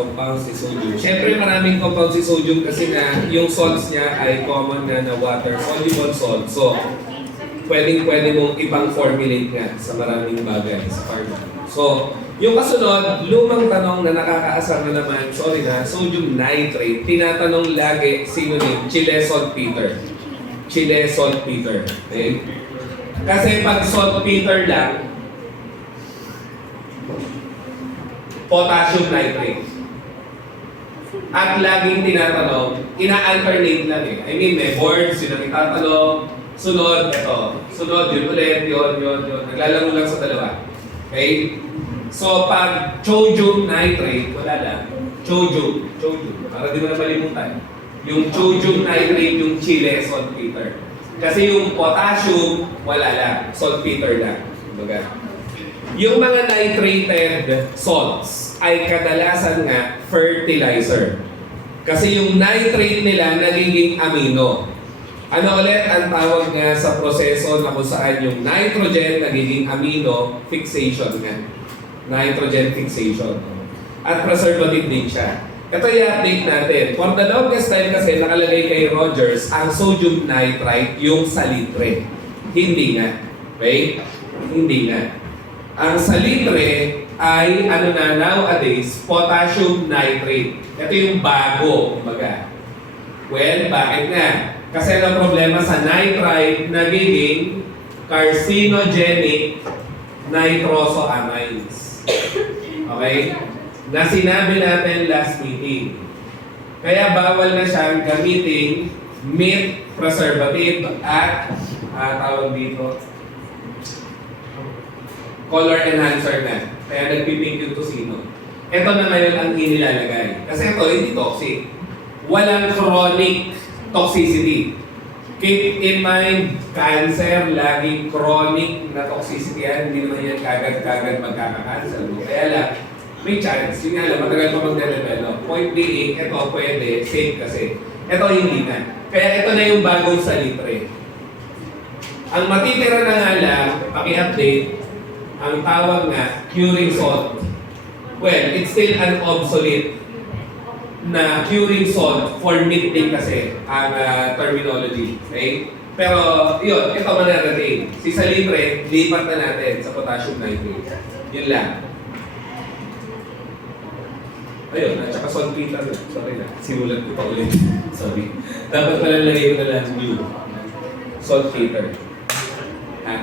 compounds ni sodium. Siyempre maraming compounds si sodium kasi na yung salts niya ay common na water soluble salt. So, pwede mong ibang formulate nga sa maraming bagay sa pharma. So, yung kasunod, lumang tanong na nakakaasar na naman, sorry na, sodium nitrate. Tinatanong lagi, synonym, Chile saltpeter. Chile saltpeter. Okay? Kasi pag saltpeter lang, potassium nitrate. At laging tinatanong, ina-alternate lang eh. I mean, may boards, yun ang itatanong, sunod, ito. Sunod, yun ulit, yun. Naglalaro lang sa dalawa. Okay? So, pag sodium nitrate, wala lang. Sodium. Para di mo na malimutan. Yung sodium nitrate, yung Chile saltpeter. Kasi yung potassium, wala lang. Saltpeter lang. Kumbaga. Yung mga nitrated salts ay kadalasan nga fertilizer. Kasi yung nitrate nila nagiging amino. Ano ulit ang tawag nga sa proseso na kung saan yung nitrogen nagiging amino? Fixation nga. Nitrogen fixation. At preservative din siya. Ito i-update natin. For the longest time kasi nakalagay kay Rogers ang sodium nitrite yung salitre. Hindi nga. Okay? Hindi nga. Ang salitre ay ano na nowadays, potassium nitrate. Ito yung bago, kumbaga. Well, bakit nga? Kasi ang problema sa nitrite, nagiging carcinogenic nitrosoamides. Okay? Na sinabi natin last meeting. Kaya bawal na siyang gamitin meat preservative at tawag dito, color enhancer na. Kaya nagpipink yung tosino. Ito na ngayon ang inilalagay. Kasi ito, hindi toxic. Walang chronic toxicity. Keep in mind, cancer, laging chronic na toxicity yan. Hindi naman yan kagad-kagad magkaka-cancer. Kaya lang, may chance. Yun nga lang, matagal pa magde-develop. Point being, ito pwede, safe kasi. Ito hindi na. Kaya ito na yung bagong salitre. Ang matitira na nga lang, paki-update, ang tawag nga, curing salt. Well, it's still an obsolete na curing salt for meat din kasi ang terminology. Okay? Pero, yun, ito manarating. Si salitre, lipat na natin sa potassium nitrate. Yun lang. Ayun, at saka saltpeter na. Sorry na, simulan ko pa ulit. Sorry. Dapat pala lagay ko na lang new. Saltpeter. Ha?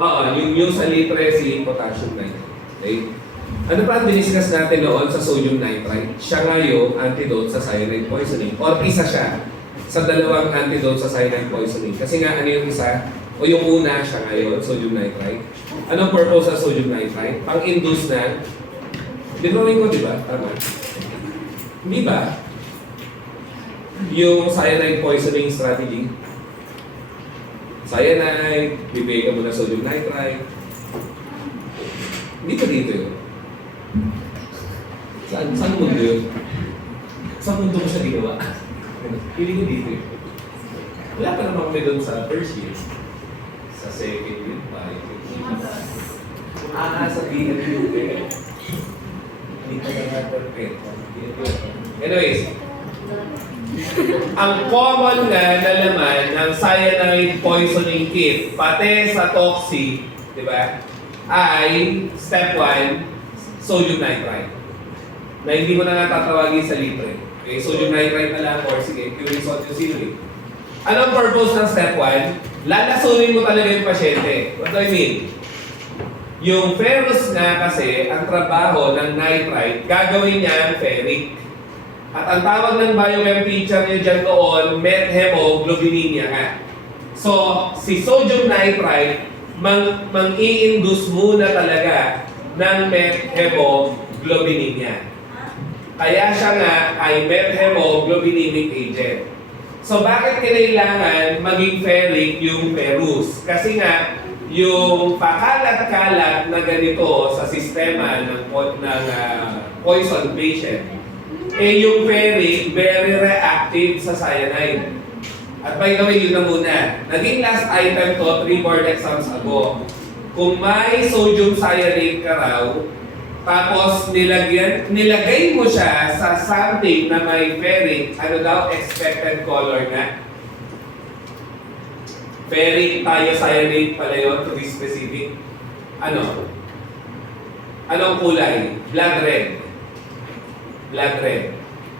Oo, yung salitre si potassium nitrate. Okay? Ano pa ang diniscuss natin noon sa sodium nitrite? Siya nga yung antidote sa cyanide poisoning. Or isa siya sa dalawang antidote sa cyanide poisoning. Kasi nga ano yung isa? O yung una siya ngayon, sodium nitrite. Anong purpose sa sodium nitrite? Pang-induce na. Dinrawing ko, di ba? Tama. Hindi ba? Yung cyanide poisoning strategy. Cyanide, bibigay ka muna sodium nitrite. Hindi pa dito yun. Saan mundo yun? Saan mundo mo siya ginawa? Hindi ko dito yun. Wala pa naman kami doon sa first year. Sa second year pa. Sabihin na yun. Hindi pa na perfect. Anyways, ang common na nalaman ng cyanide poisoning kit, pati sa toxic, di ba, ay step 1, sodium nitrite. Na hindi mo na nga tatawagin sa litre. Okay, sodium nitrite na lang or sige, curing salt yung sinulate. Anong purpose ng step 1? Lalasunin mo talaga yung pasyente. What do I mean? Yung ferrous nga kasi, ang trabaho ng nitrite, gagawin niya ferric. At ang tawag ng biochem teacher niya dyan doon, methemoglobinemia nga. So, si sodium nitrite, mang-i-induce muna talaga ng methemoglobinemia. Kaya siya nga ay methemoglobinomic agent. So, bakit kailangan maging ferric yung ferrous? Kasi nga, yung pakalat-kalat na ganito sa sistema ng poison patient, yung ferric, very reactive sa cyanide. At by the way, yun na muna. Naging last item to, 3 board exams ago. Kung may sodium cyanate ka raw, tapos nilagay mo siya sa something na may ferric, ano daw expected color na? Ferric thiocyanate pala yun, to be specific. Ano? Anong kulay? Blood red. Blood red.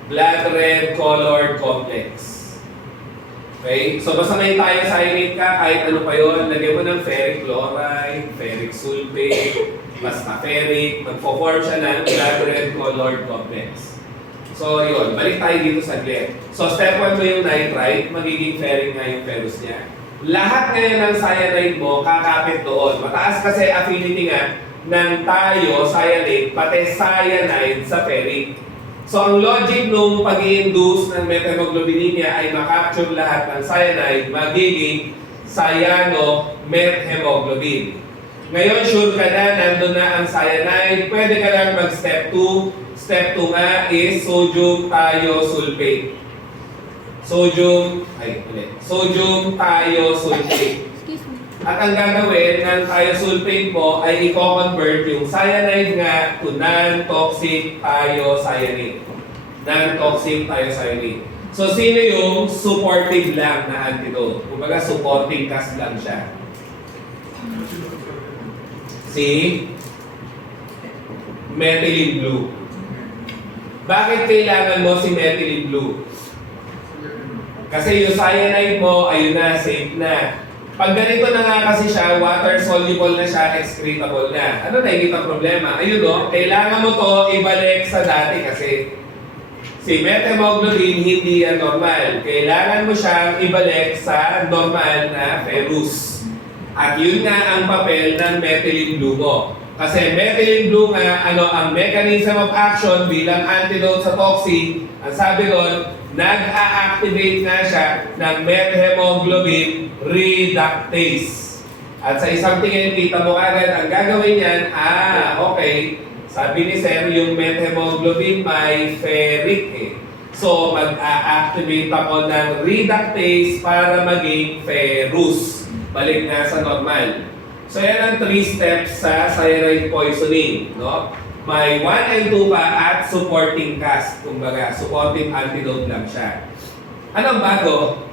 Blood red colored complex. Okay? So basta may thiocyanate ka, kahit ano pa yun, lagyan mo ng ferric chloride, ferric sulfate, basta ferric, magpo-form siya ng blood red colored complex. So yun, balik tayo dito sa saglit. So step 1 mo yung nitrite, magiging ferric nga yung ferrous niya. Lahat ngayon ng cyanide mo, kakapit doon. Mataas kasi affinity nga ng thiocyanate, pati cyanide sa ferric. So ang logic nung pag-i-induce ng methemoglobinemia ay makapture lahat ng cyanide, magiging cyano-methemoglobin. Ngayon, sure ka na, nandun na ang cyanide, pwede ka lang mag-step 2. Step 2 nga is sodium thiosulfate. Sodium thiosulfate. At ang gagawin ng thiosulfate mo ay i-convert yung cyanide nga to non-toxic thiocyanate. Non-toxic thiocyanate. So, sino yung supportive lang na antidote? Kumbaga, supporting cast lang siya. Si methylene blue. Bakit kailangan mo si methylene blue? Kasi yung cyanide mo, ayun na, safe na. Pag ganito na nga kasi siya, water-soluble na siya, excretable na. Ano na hindi ang problema? Ayun o, kailangan mo to ibalik sa dati kasi si methemoglobin hindi yan normal. Kailangan mo siyang ibalik sa normal na ferrous. At yun nga ang papel ng methylene blue mo. Kasi methylene blue nga, ang mechanism of action bilang antidote sa toxic, ang sabi doon, nag-a-activate nga siya ng methemoglobin reductase. At sa isang tingin, kita mo agad, ang gagawin yan, okay, sabi ni Sir, yung methemoglobin may ferric eh. So, mag-a-activate ako ng reductase para maging ferrous. Balik na sa normal. So, yan ang 3 steps sa cyanide poisoning, no? May 1 and 2 pa at supporting cast. Kumbaga, supporting antidote lang siya. Anong bago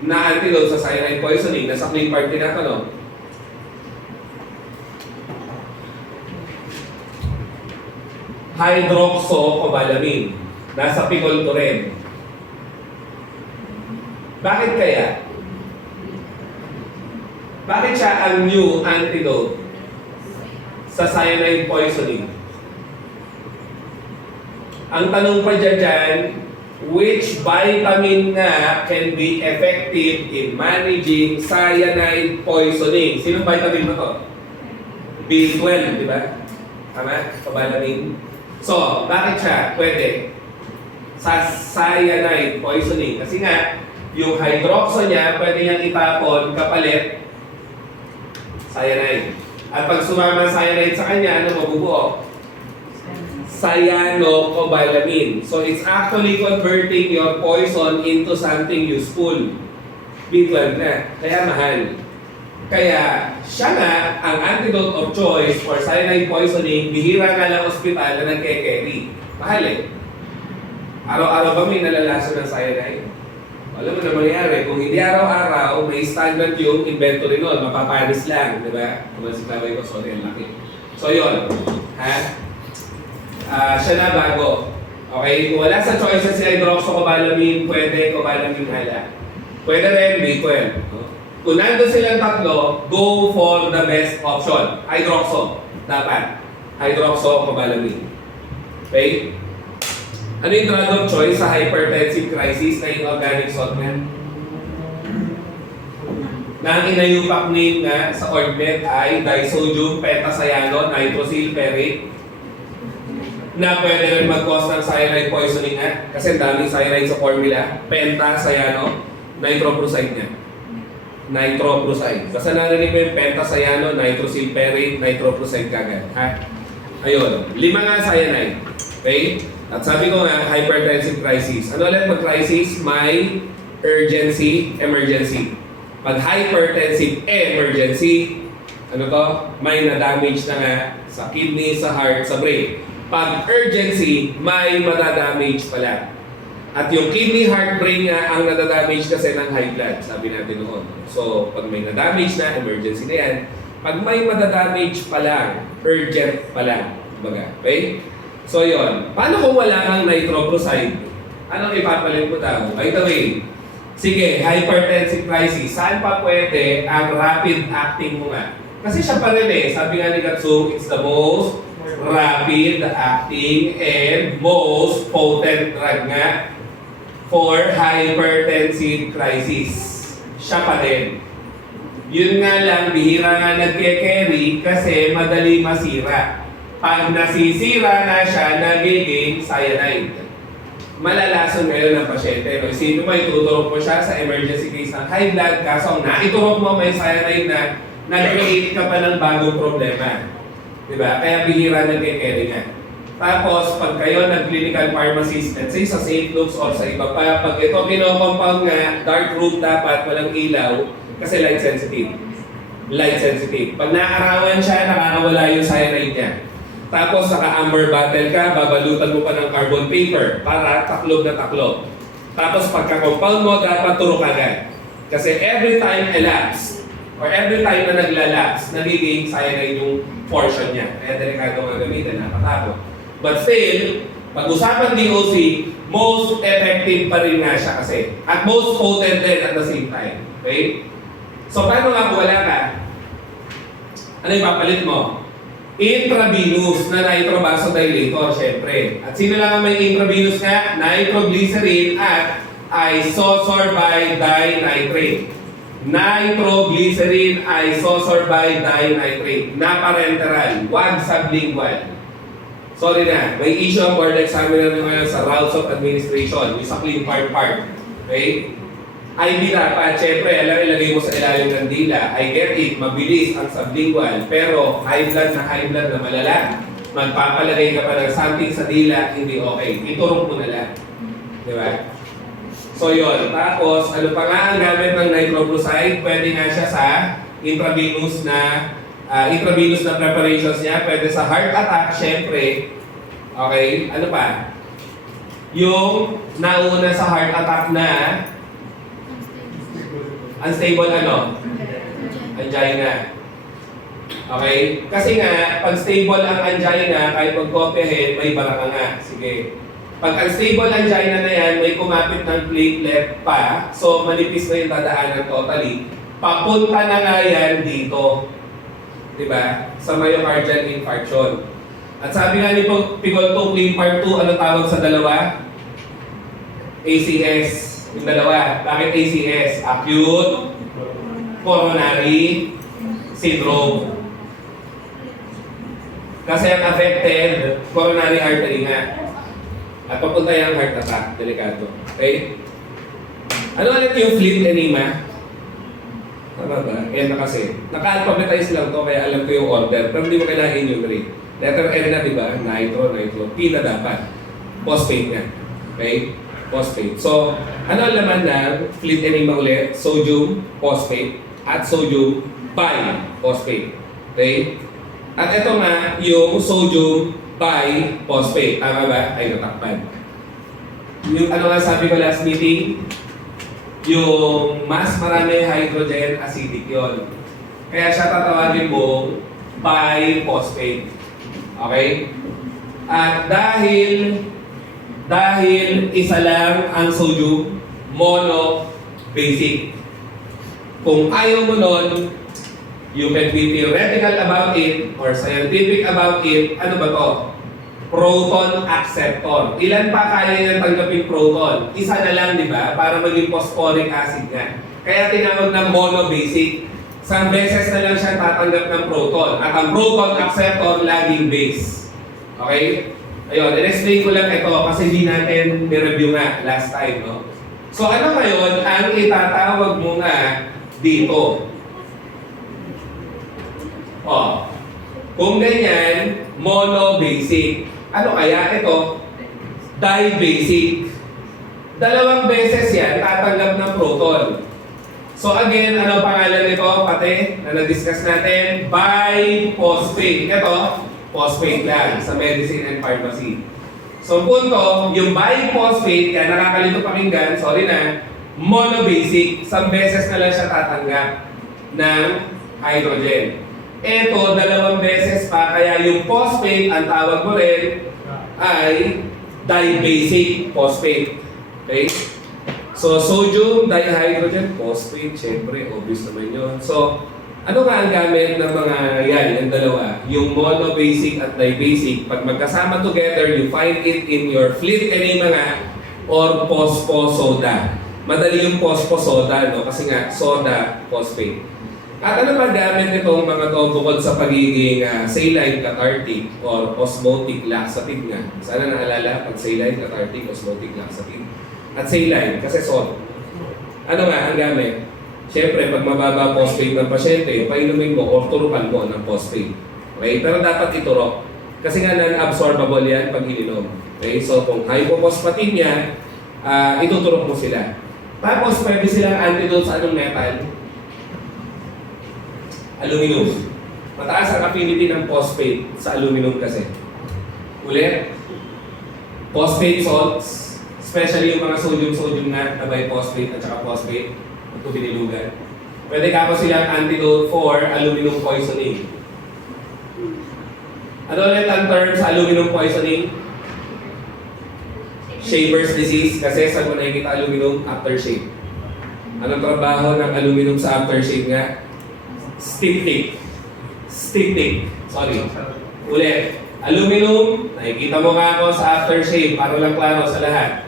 na antidote sa cyanide poisoning? Nasa clean part din natin, no? Hydroxocobalamin. Nasa Picol to rin. Bakit kaya? Bakit siya ang new antidote sa cyanide poisoning? Ang tanong pa dyan, which vitamin nga can be effective in managing cyanide poisoning? Sinong vitamin mo to? B12, di ba? Tama? Cobalamin. So, bakit siya pwede sa cyanide poisoning? Kasi nga, yung hydroxo niya, pwede niyang itapon kapalit cyanide. At pag sumama cyanide sa kanya, ano mabubuo? Cyanocobalamin. So it's actually converting your poison into something useful. B12 na. Kaya mahal. Kaya siya nga ang antidote of choice for cyanide poisoning. Bihira nga lang ospital na nagke-carry. Mahal eh. Araw-araw ba may nalalaso ng cyanide? Alam mo na mangyari, kung hindi araw-araw, may standard yung inventory nun, mapapanis lang, di ba? Kung masikaway ko, sorry, ang laki. So yun, ha? Siya na bago. Okay, kung wala sa choices si hydroxocobalamin, pwede cobalamin hala. Pwede rin B12. No? Kung nandun silang tatlo, go for the best option. Hydroxo. Dapat. Hydroxocobalamin. Okay? Ano yung drug of choice sa hypertensive crisis na yung organic salt nga? Na ang inayupak name nga sa ointment ay disodium pentacyano nitrosyl ferrate na pwede rin mag-cause ng cyanide poisoning nga kasi ang daming cyanide sa formula. Pentacyano nitroprusside niya. Nitroprusside. Basta narinig mo yung pentacyano nitrosyl ferrate nitroprusside kagad. Ha? Ayun. 5 nga cyanide. Okay? At sabi ko nga, hypertensive crisis. Ano ulit mag-crisis? May urgency, emergency. Pag hypertensive emergency, Ano to? May na-damage na nga sa kidney, sa heart, sa brain. Pag urgency, may madadamage pala. At yung kidney, heart, brain nga ang nadadamage kasi ng high blood, sabi natin noon. So, pag may na-damage na, emergency na yan. Pag may madadamage pa lang, urgent pa lang. Baga, okay? So, yon. Paano kung wala kang nitroprusside? Anong ipapalit mo daw? By the way, sige, hypertensive crisis. Saan pa pwede ang rapid acting mo nga? Kasi siya pa rin eh. Sabi nga ni Katsung, it's the most rapid acting and most potent drug nga for hypertensive crisis. Siya pa rin. Yun nga lang, bihira nga nagke-carry kasi madali masira. Pag nasisira na siya, nagiging cyanide. Malalason ngayon ng pasyente. No? Isipin mo, ituturok mo siya sa emergency case ng high blood, kaso naiturok mo may cyanide na nag-create ka pa ng bagong problema. Diba? Kaya bihira nagke-carry nga. Tapos, pag kayo nag-clinical pharmacist, let's say sa St. Luke's or sa iba pa, pag ito kino-compound nga, dark room dapat, walang ilaw, kasi light sensitive. Light sensitive. Pag naarawan siya, nakakawala yung cyanide niya. Tapos, naka-amber bottle ka, babalutan mo pa ng carbon paper para taklob na taklob. Tapos, pagka-compound mo, dapat turok agad. Kasi every time elapse, or every time na naglalapse, nagiging cyanide yung portion niya. Kaya delikado nga gamitin, nakatakot. But still, pag-usapan DOC, most effective pa rin nga siya kasi. At most potent din at the same time. Okay? So, paano nga kung wala ka? Ano yung papalit mo? Intravenous na nitrobasodilator, syempre. At sino lang ang may intravenous nga? Nitroglycerin at isosorbide dinitrate. Nitroglycerin isosorbide dinitrate na parenteral, wag sublingual. Sorry na, may issue ang board examiner ngayon sa routes of administration, yung sa clean part. Okay? IV dapat, syempre, alam ilagay mo sa ilalim ng dila. I get it, mabilis ang sublingual, pero high blood na malala. Magpapalagay ka pa ng something sa dila, hindi okay. Iturok mo na lang. Di ba? So yun, tapos ano pa nga ang gamit ng nitroprusside? Pwede nga siya sa intravenous na preparations niya. Pwede sa heart attack, syempre. Okay, ano pa? Yung nauna sa heart attack na unstable ano? Angina. Okay? Kasi nga, pag stable ang angina, kahit magkopyahin, may baraka nga. Sige. Pag unstable angina na yan, may kumapit ng platelet pa, so manipis na yung dadaanan totally. Papunta na nga yan dito. Diba? Sa myocardial infarction. At sabi nga ni Pigol 2, Clean Part 2, ano tawag sa dalawa? ACS. Yung dalawa. Bakit ACS? Acute Coronary Syndrome. Kasi ang affected, coronary artery nga. At papunta yung heart attack, delikado. Okay? Ano ulit yung fleet enema? Tama ba? Yan na kasi. Naka-alphabetize lang to, kaya alam ko yung order. Pero hindi mo kailangan enumerate. Letter N na, di ba? Nitro. P na dapat. Phosphate nga. Okay? Phosphate. So, ano ang laman ng fleet enema ulit? Sodium phosphate at sodium biphosphate. Okay? At ito nga, yung sodium biphosphate. Tama ba? Ay, natakpan. Yung ano nga sabi ko last meeting, yung mas marami hydrogen acidic yun. Kaya siya tatawagin mo biphosphate. Okay? At dahil isa lang ang sodium, mono basic. Kung ayaw mo nun, you can be theoretical about it or scientific about it. Ano ba to? Proton acceptor. Ilan pa kaya niyang tanggapin proton? Isa na lang, di ba? Para maging phosphoric acid nga. Kaya tinawag na monobasic. Isang beses na lang siya tatanggap ng proton. At ang proton acceptor, laging base. Okay? Ayun, in-explain ko lang ito kasi hindi natin ni-review nga last time, no? So ano ngayon ang itatawag mo nga dito? Oh, kung ganyan, monobasic. Ano kaya ito? Dibasic. Dalawang beses yan tatanggap ng proton. So again, ano pangalan nito pati na na-discuss natin? Biphosphate. Ito, phosphate lang sa medicine and pharmacy. So punto, yung biphosphate, yan nakakalito pakinggan, sorry na, monobasic. Isang beses na lang siya tatanggap ng hydrogen. Ito, 2 beses pa, kaya yung phosphate, ang tawag mo rin, ay dibasic phosphate. Okay? So, sodium dihydrogen phosphate, syempre, obvious naman yun. So, ano nga ang gamit ng mga yan, yung dalawa? Yung monobasic at dibasic, pag magkasama together, you find it in your fleet enema nga, or phosphosoda. Madali yung phosphosoda, no? Kasi nga, soda, phosphate. At ano ba gamit nitong mga to bukod sa pagiging saline cathartic or osmotic laxative nga? Sana naalala pag saline cathartic, osmotic laxative. At saline, kasi salt. Ano nga ang gamit? Siyempre, pag mababa phosphate ng pasyente, painumin mo or turukan mo ng phosphate. Okay? Pero dapat iturok. Kasi nga non-absorbable yan pag ininom. Okay? So kung hypophosphatemia, ituturok mo sila. Tapos pwede silang antidote sa anong metal? Aluminum. Mataas ang affinity ng phosphate sa aluminum kasi. Ulit, phosphate salts, especially yung mga sodium-sodium na biphosphate at saka phosphate, ito binilugan. Pwede ka po silang antidote for aluminum poisoning. Ano ulit ang term sa aluminum poisoning? Shaver's disease, kasi saan mo nakikita aluminum? Aftershave. Anong trabaho ng aluminum sa aftershave nga? Styptic. Styptic. Sorry. Ulit. Aluminum, nakikita mo nga ako sa aftershave, para lang klaro sa lahat.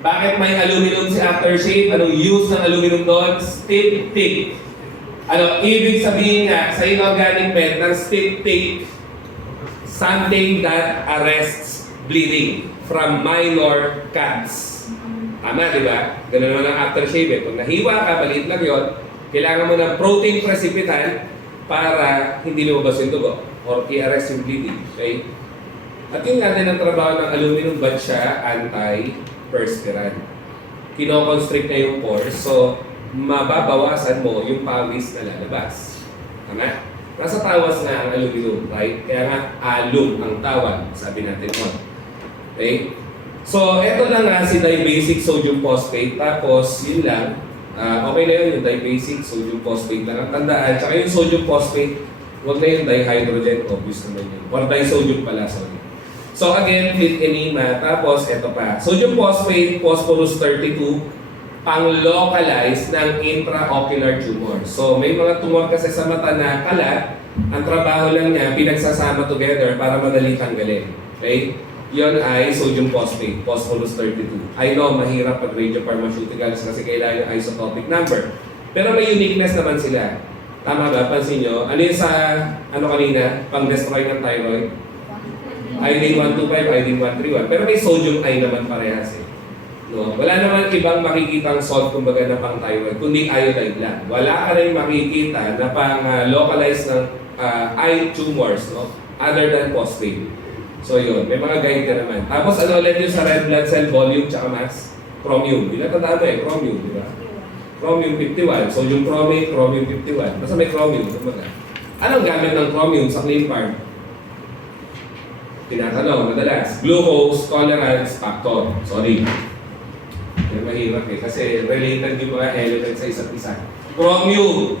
Bakit may aluminum sa aftershave? Anong use ng aluminum doon? Styptic. Ano, ibig sabihin nga sa inorganic med ng styptic, something that arrests bleeding from minor cuts. Tama, di ba? Ganun naman ang aftershave eh. Pag nahiwa ka, maliit lang yun, kailangan mo ng protein precipitant para hindi lumabas yung dugo or i-arrest yung bleeding. Okay? At yun nga din ang trabaho ng aluminum, ba't siya anti-perspirant? Kino-constrict na yung pores, so mababawasan mo yung pawis na lalabas. Tama? Nasa tawas nga ang aluminum, right? Kaya nga alum ang tawag, sabi natin mo. Okay? So, eto lang nga si dibasic sodium phosphate, tapos yun lang. Okay na yun, yung dibasic sodium phosphate lang ang tandaan. Tsaka yung sodium phosphate, huwag na yung dihydrogen, obvious naman yun. Or disodium pala, sorry. So again, fleet enema, tapos eto pa. Sodium phosphate, phosphorus 32, pang-localize ng intraocular tumor. So may mga tumor kasi sa mata na kalat, ang trabaho lang niya, pinagsasama together para madali tanggalin. Okay? Yon ay sodium phosphate, phosphorus 32. I know, mahirap pag radiopharmaceuticals kasi kailangan yung isotopic number. Pero may uniqueness naman sila. Tama ba? Pansin nyo? Ano yung sa, kanina, pang-destroy ng thyroid? Iodine 125, iodine 131. Pero may sodium I naman parehas eh. No? Wala naman ibang makikitang salt kumbaga na pang-thyroid, kundi iodine lang. Wala ka rin makikita na pang-localize ng eye tumors, no? Other than phosphate. So yun, may mga guide ka naman. Tapos ano ulit yung sa red blood cell volume tsaka mass? Chromium. Tandaan mo eh, chromium, di ba? Chromium 51. Sodium chromate, chromium 51. Basta may chromium. Anong gamit ng chromium sa clean farm? Tinatanong, madalas. Glucose tolerance factor. Sorry. Yan mahirap eh. Kasi related yung mga elements sa isa't isa. Chromium.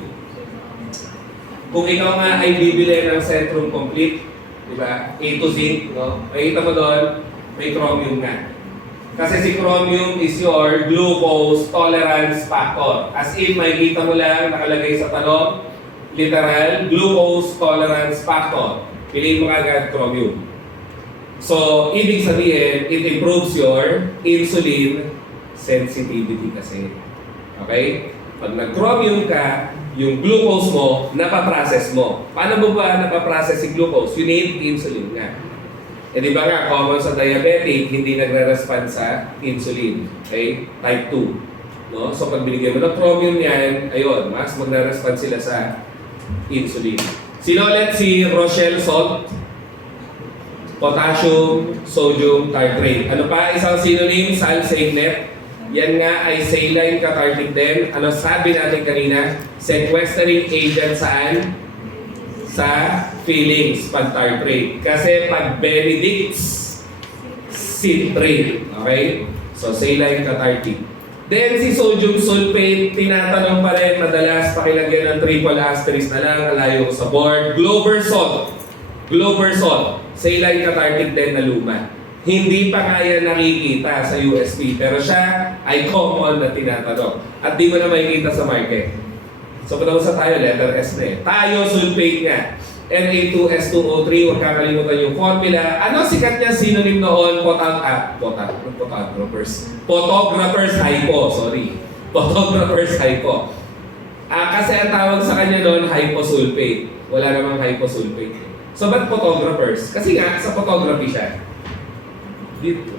Kung ikaw nga ay bibili ng Centrum Complete, diba? A to Z, no? Makikita mo doon, may chromium nga. Kasi si chromium is your glucose tolerance factor. As in, makikita mo lang, nakalagay sa tanong, literal, glucose tolerance factor. Piliin mo agad chromium. So, ibig sabihin, it improves your insulin sensitivity kasi. Okay? Pag nag-chromium ka, yung glucose mo, napaprocess mo. Paano mo ba napaprocess si glucose? You need insulin nga. Eh di ba nga, common sa diabetic, hindi nagre-respond sa insulin. Okay? Type 2. No? So pag binigyan mo ng chromium yan, ayun, mas magre-respond sila sa insulin. Sino ulit si Rochelle salt? Potassium, sodium tartrate. Ano pa? Isang synonym, salsagnet. Yan nga ay saline cathartic din. Ano sabi natin kanina? Sequestering agent saan? Sa feelings pag tartrate. Kasi pag Benedict's citrate. Okay? So, saline cathartic. Then, si sodium sulfate, tinatanong pa rin madalas pakilagyan ng triple asterisk na lang, alayo ko sa board. Glover salt. Glover salt. Saline cathartic din na luma. Hindi pa nga yan nakikita sa USP, pero siya ay common na tinatanong. At di mo na makikita sa market. So, sa tayo, letter S na eh. Tayo, sulfate nga. Na2S2O3, huwag kakalimutan yung formula. Ano sikat niya synonym noon? Photographers hypo, sorry. Photographers hypo. Kasi ang tawag sa kanya noon, hyposulfate. Wala namang hyposulfate. So, ba't photographers? Kasi nga, sa photography siya. Dito.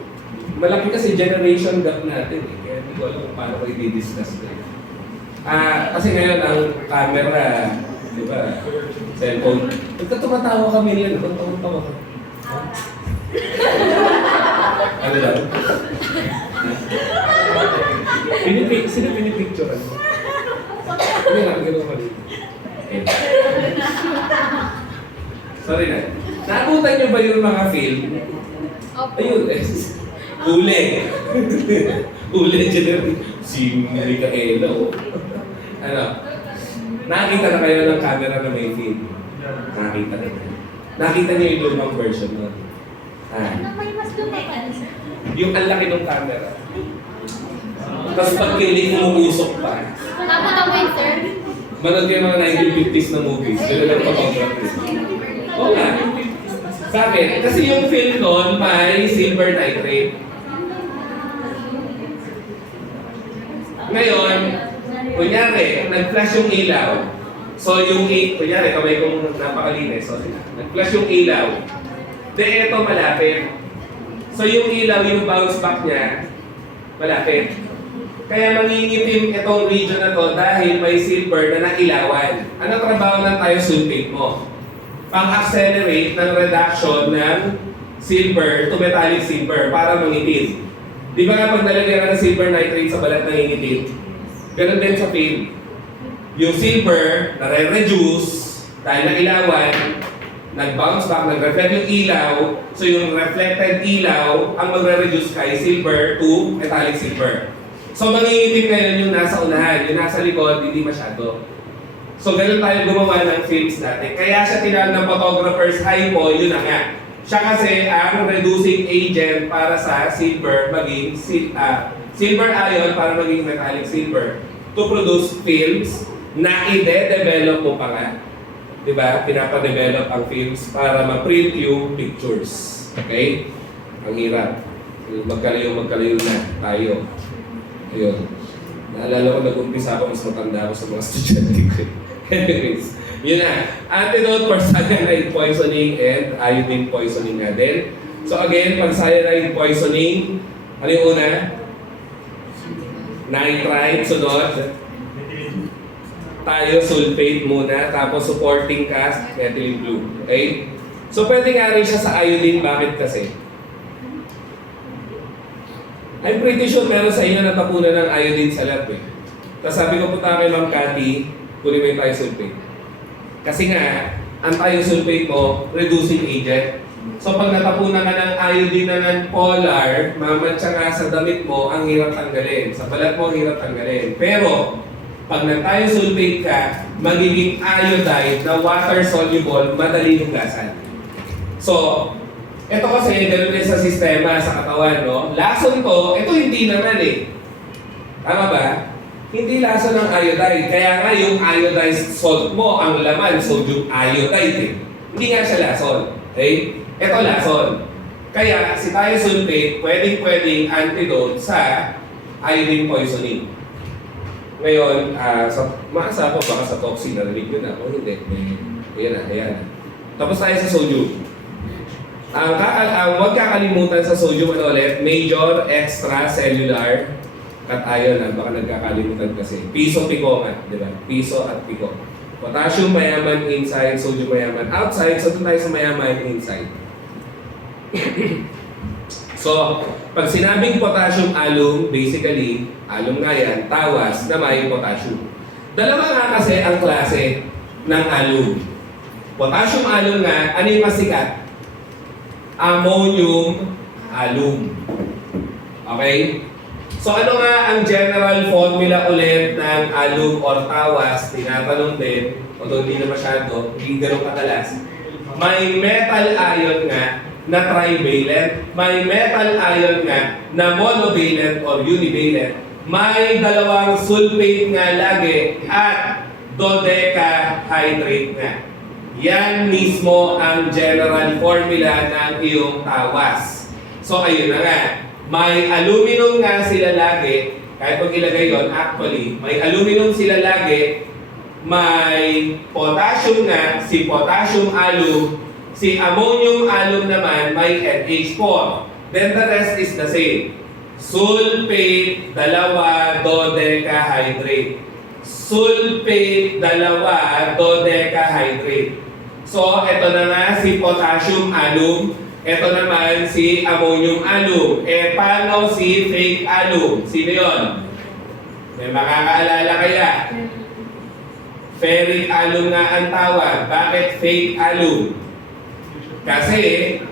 Malaki kasi generation gap natin eh. Kaya hindi ko alam kung paano ko i-discuss na. Kasi ngayon ang camera, di ba? Cellphone. Pagka tumatawa kami nila, tawa ka. Ano lang? Sino pinipicturean mo? Ano lang, gano'n ka dito. Sorry na. Naabutan niyo ba yung mga film? Ayun, Ule. Ule, si Micaela, oh. Ano? Nakita na kayo ng camera na may film? Nakita na. Nakita niyo yung lumang version nun? May mas lumayan, sir? Yung ang laki ng camera. Tapos pag kilig mo usok pa. Tama na mo yun, sir? Manood kayo mga 1950s na movies. Dito lang photography. Oo nga. Bakit? Kasi yung film nun may silver nitrate. Ngayon, kunyari, nag-flash yung ilaw. So yung, kunyari, kamay kong napakalinis. Sorry na. Nag-flash yung ilaw. De, ito malapit. So yung ilaw, yung bounce back niya, malapit. Kaya mangingitim itong region na to dahil may silver na nailawan. Ano trabaho ng thiosulfate mo? Pang-accelerate ng reduction ng silver to metallic silver para mangitim. Di ba nga pag nalagyan ka ng silver nitrate sa balat nangingitim? Ganun din sa film. Yung silver, nare-reduce dahil nailawan, nag-bounce back, nag-reflect yung ilaw. So yung reflected ilaw ang magre-reduce kay silver to metallic silver. So mangingitim ngayon yung nasa unahan, yung nasa likod, hindi masyado. So ganun tayo gumawa ng films natin. Kaya siya tinawag ng photographer's hypo, yun na nga. Siya kasi ang reducing agent para sa silver maging silver ion para maging metallic silver to produce films na ide-develop mo pa nga. Diba? Pinapadevelop ang films para ma-print yung pictures. Okay? Ang hirap. Magkalayo na tayo. Ayun. Naalala ko, nag-umpisa ako, mas matanda ako sa mga estudyante ko. Anyways, yun na. Antidote for cyanide poisoning and iodine poisoning nga din. So again, pag cyanide poisoning, ano yung una? Nitrite, sunod. Thiosulfate muna, tapos supporting cast, methylene blue. Okay? So pwede nga rin siya sa iodine. Bakit kasi? I'm pretty sure meron sa inyo natapunan ng iodine sa lab eh. Tapos sabi ko punta kay Ma'am Cathy, kunin mo yung thiosulfate. Kasi nga, ang thiosulfate mo, reducing agent. So pag natapunan ka ng iodine na non-polar, mamantsa nga sa damit mo, ang hirap tanggalin. Sa balat mo, ang hirap tanggalin. Pero, pag nag-thiosulfate ka, magiging iodide na water-soluble, madali hugasan. So, ito kasi, ganun din sa sistema, sa katawan, no? Lason to, ito hindi naman eh. Tama ba? Hindi lason ng iodide. Kaya nga yung iodized salt mo, ang laman, sodium iodide eh. Hindi nga siya lason. Okay? Ito lason. Kaya si thiosulfate, pwedeng antidote sa iodine poisoning. Ngayon, maasa po baka sa toxin, narinig yun na. O hindi. Ayan na. Tapos tayo sa sodium. Huwag kakalimutan sa sodium ulit, major, extracellular, cation, baka nagkakalimutan kasi. Piso, pico nga, di ba? Piso at pico. Potassium mayaman inside, sodium mayaman outside, so doon tayo sa mayaman inside. So, pag sinabing potassium alum, basically, alum nga yan, tawas na may potassium. Dalawa nga kasi ang klase ng alum. Potassium alum nga, ano yung mas sikat? Ammonium alum. Okay? So ano nga ang general formula ulit ng alum or tawas? Tinatanong din, although hindi na masyado, hindi ganun kadalas. May metal ion nga na trivalent, may metal ion nga na monovalent or univalent, may dalawang sulfate nga lagi at dodecahydrate nga. Yan mismo ang general formula ng iyong tawas. So ayun na nga, may aluminum nga sila lagi, kahit pag ilagay yun, actually, may aluminum sila lagi, may potassium nga, si potassium alum, si ammonium alum naman, may NH4. Then the rest is the same. Sulfate, dalawa, dodecahydrate. Sulfate, dalawa, dodecahydrate. So, ito na nga si potassium alum. Ito naman si ammonium alum. Eh, paano si fake alum? Sino yun? May makakaalala kaya? Ferric alum nga ang tawag. Bakit fake alum? Kasi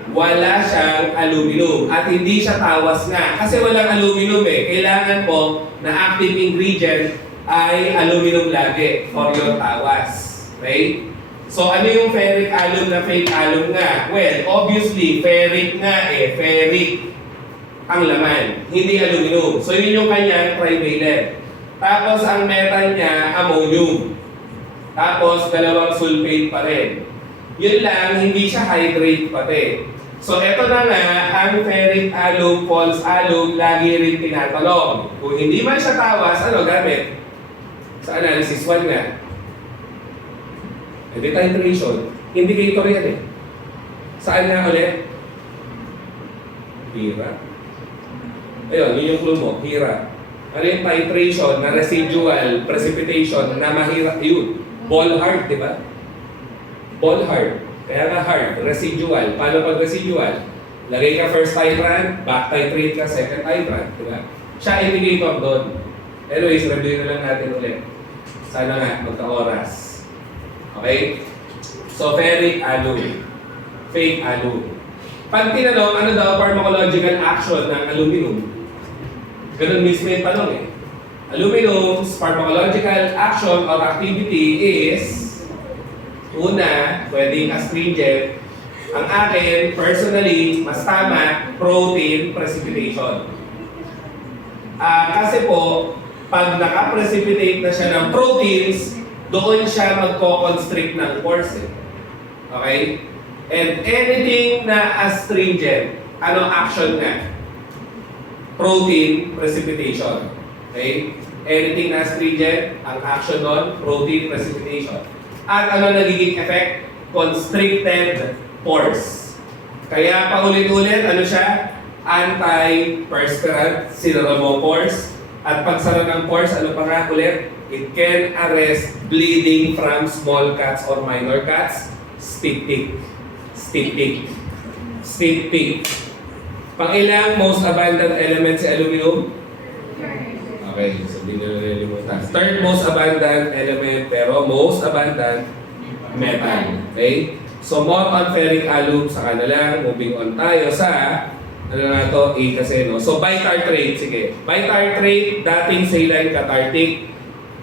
wala siyang aluminum at hindi siya tawas nga. Kasi walang aluminum eh. Kailangan po na active ingredient ay aluminum lagi for your tawas. Okay? So ano yung ferric alum na fake alum nga? Well, obviously, ferric nga eh. Ferric ang laman, hindi aluminum. So yun yung kanyang trivalent. Tapos ang metal niya, ammonium. Tapos dalawang sulfate pa rin. Yun lang, hindi siya hydrate pati. So eto na nga, ang ferric alum, false alum, lagi rin tinatanong. Kung hindi man siya tawas, ano gamit? Sa analysis 1 nga. Titration, indicator yan eh. Saan nga ulit? Hira. Ayun, yun yung clue mo, hira. Ano yung titration na residual precipitation na mahirap yun? Ball hard, di ba? Ball hard. Kaya nga hard, residual. Paano pag residual? Lagay ka first titrant, back titrate ka second titrant, di ba? Siya indicator doon. Anyways, review na lang natin ulit. Sana nga, magka-oras. Okay? So, ferric alum. Fake alum. Pag tinanong, ano daw pharmacological action ng aluminum? Ganun mismo yung tanong eh. Aluminum's pharmacological action or activity is una, pwedeng astringent. Ang akin, personally, mas tama, protein precipitation. Kasi po, pag nakaprecipitate na siya ng proteins, doon siya magko-constrict ng pores. Okay? And anything na astringent, ano action nga? Protein precipitation. Okay? Anything na astringent, ang action doon, protein precipitation. At ano nagiging effect? Constricted pores. Kaya paulit-ulit, ano siya? Anti-perspirant, sinara mo pores. At pagsara ng pores, ano pa nga ulit? It can arrest bleeding from small cuts or minor cuts. Stick-pick. Stick-pick. Stick-pick. Pang-ilang most abundant element si aluminum? Okay, so hindi nyo nalilimutan. Third most abundant element, pero most abundant metal. Okay? So more on ferric alum sa kanila. Moving on tayo sa ano na to, A kasi no. So bitartrate, sige. Bitartrate, dating saline cathartic.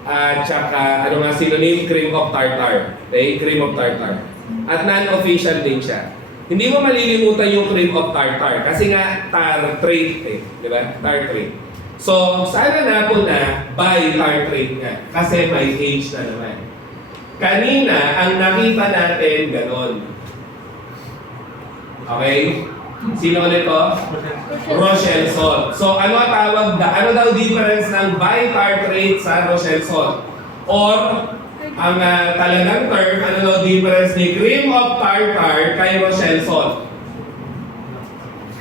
At saka, ano nga synonym? Cream of tartar. Okay? Cream of tartar. At non-official din siya. Hindi mo malilimutan yung cream of tartar. Kasi nga, tartrate eh. Di ba? Tartrate. So, sana na po na bitartrate nga. Kasi may H na naman. Kanina, ang nakita natin, ganon. Okay? Sino ulit to? Rochelle salt. So, ano tawag da? Ano daw difference ng bitartrate sa Rochelle salt? Or, ang talagang term, ano daw difference ni cream of tartar kay Rochelle salt?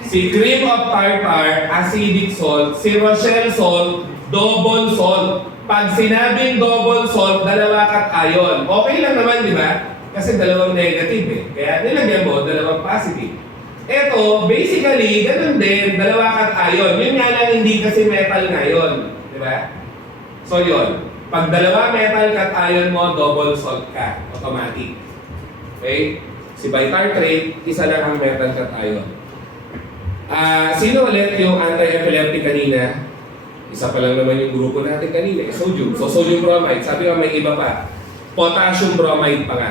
Si cream of tartar, acidic salt. Si Rochelle salt, double salt. Pag sinabing double salt, dalawa cation. Okay lang naman, di ba? Kasi dalawang negative eh. Kaya nilagyan mo, dalawang positive. Eto, basically, ganun din, dalawa cation. Yun nga lang, hindi kasi metal ngayon. Di ba? So yun, pag dalawa metal cation mo, double salt ka, automatic. Okay? Si bitartrate, isa lang ang metal cation. Sino ulit yung anti-epileptic kanina? Isa pa lang naman yung grupo natin kanina, sodium. So sodium bromide, sabi nga may iba pa. Potassium bromide pa nga,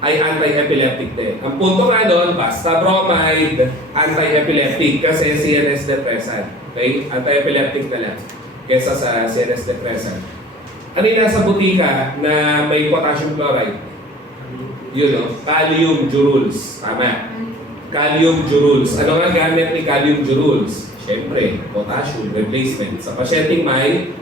ay anti-epileptic din. Ang punto nga doon, basta bromide, anti-epileptic kasi CNS depressant. Okay? Anti-epileptic na lang kesa sa CNS depressant. Ano yung nasa butika na may potassium chloride? Yun o, Kalium Juruls. Tama. Kalium Juruls. Ano nga gamit ni Kalium Juruls? Siyempre, potassium replacement. Sa pasyenteng may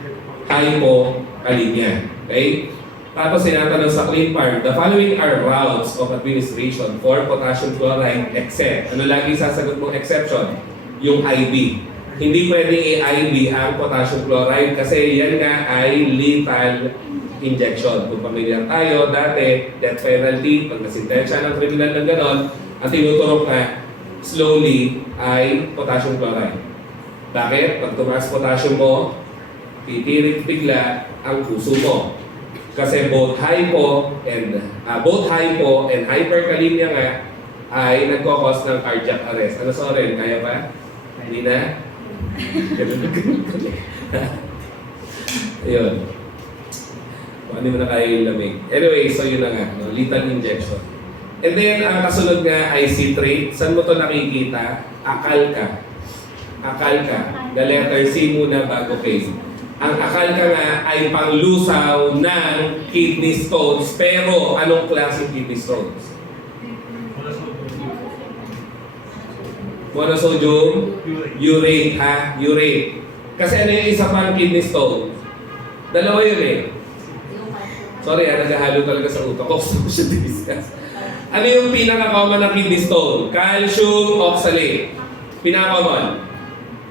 hypokalemia. Okay? Tapos sinatanong sa clean part, the following are routes of administration for potassium chloride except. Ano lagi sasagot mong exception? Yung IV. Hindi pwedeng i-IV ang potassium chloride kasi yan nga ay lethal injection. Kung pamilyar tayo, dati, death penalty, pag nasintensya ng criminal ng ganon, ang tinuturok na slowly ay potassium chloride. Bakit? Pag tumaas potassium mo, titirik bigla ang puso mo. Kasi both hypo and hyperkalemia nga ay nagkakos ng cardiac arrest. Ano sorry, kaya pa? Hindi na? Ayun. Kung hindi mo na kaya yung lamig. Anyway, so yun na nga, no? Lethal injection. And then, ang kasunod nga ay citrate. Saan mo to nakikita? Akal ka. Akal ka. The letter C muna bago K. Ang akal ka nga ay panglusaw ng kidney stones. Pero anong klaseng kidney stones? Monosodium urate, ha? Urate. Kasi ano yung isa pang kidney stone? Dalawa yun eh. Sorry, naghahalo talaga sa utak ko. Gusto ko siya discuss. Ano yung pinaka-common na kidney stone? Calcium oxalate. Pinaka-common.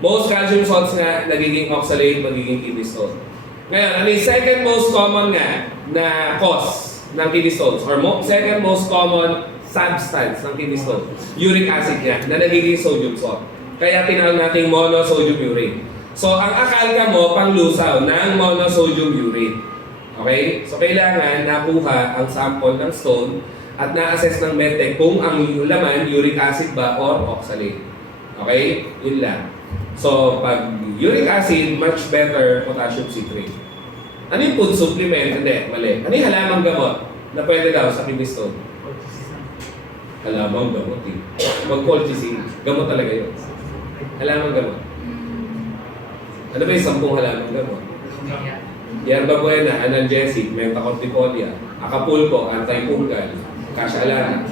Most calcium salts nga nagiging oxalate, magiging kidney stone. Ngayon, ano yung second most common nga na cause ng kidney stones? Or second most common substance ng kidney stone? Uric acid nga, na nagiging sodium salt. Kaya tinawag natin monosodium urate. So, ang akal ka mo, panglusaw ng monosodium urate. Okay? So, kailangan nakuha ang sample ng stone at na-assess ng medtech kung ang laman, uric acid ba or oxalate. Okay? Yun lang. So, pag uric acid, much better potassium citrate. Ano yung food supplement? Hindi, mali. Ano yung halamang gamot na pwede daw sa kidney stone? Halamang gamot eh. Mag-colchicine. Gamot talaga yun. Halamang gamot. Ano ba yung 10 halamang gamot? Yerba buena, analgesic, metacorticolia, acapulco, antifungal, kasyalana,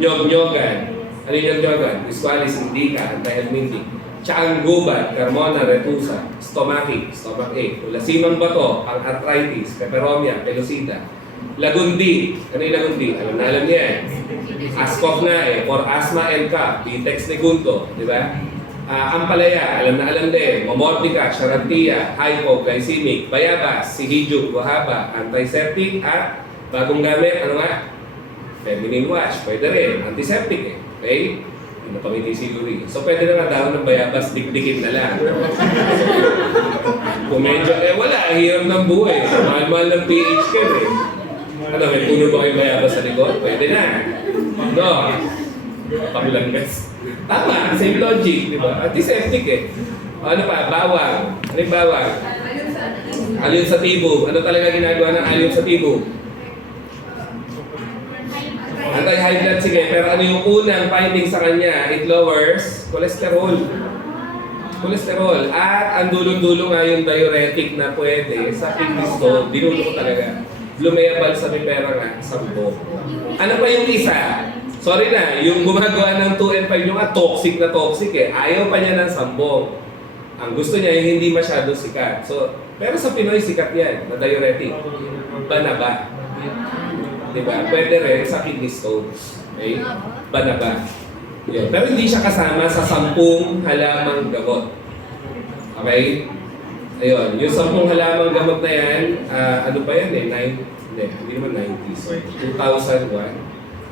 nyog-nyogan, ano yung nyog-nyogan? Quisqualis indica, antihelmintic, Tiangguban, Carmona retusa, stomachic, stomach ache, ulasimang bato, arthritis, peperomia, pellucida, lagundi, ano yung lagundi? Alam niya eh. Ascough na eh, for asthma and cough, Vitex negunto, di ba? Ampalaya, alam din, Momordica, Charantia, hypoglycemic, Bayabas, Sihijum, Guahaba, antiseptic at bagong gamit, ano nga? Feminine wash, pwede rin, antiseptic eh, okay? Napangiti si Yuri. So pwede na nga dahon ng bayabas, dikdikin na lang. Kung medyo, wala, hirap ng buhay. Mahal-mahal ng PH ka eh. Ano, may puno ba kayong bayabas sa likod? Pwede na. No. Pakulangas. Tama, same logic, di ba? Antiseptic eh. Ano pa, bawang. Ano yung bawang? Alyon sa tibo. Ano talaga ginagawa ng alyon sa tibo? Anti-high blood, sige. Pero ano yung unang finding sa kanya? It lowers cholesterol. Cholesterol. At ang dulong-dulo nga yung diuretic na pwede sa kidney stone. Dinulo ko talaga. Lumayabal sa pipera nga, 10. Ano pa yung isa? Sorry na, yung gumagawa ng 2 and 5 yung toxic na toxic eh. Ayaw pa niya ng 10. Ang gusto niya yung hindi masyado sikat. So, pero sa Pinoy sikat yan, na diuretic. Banaba. Diba? Pwede rin sa kidney stones. Okay? Banaba. Yun. Pero hindi siya kasama sa 10 halamang gamot. Okay? Ayun. Yung 10 halamang gamot na yan, ano pa yan eh? Hindi naman 90s. 2001.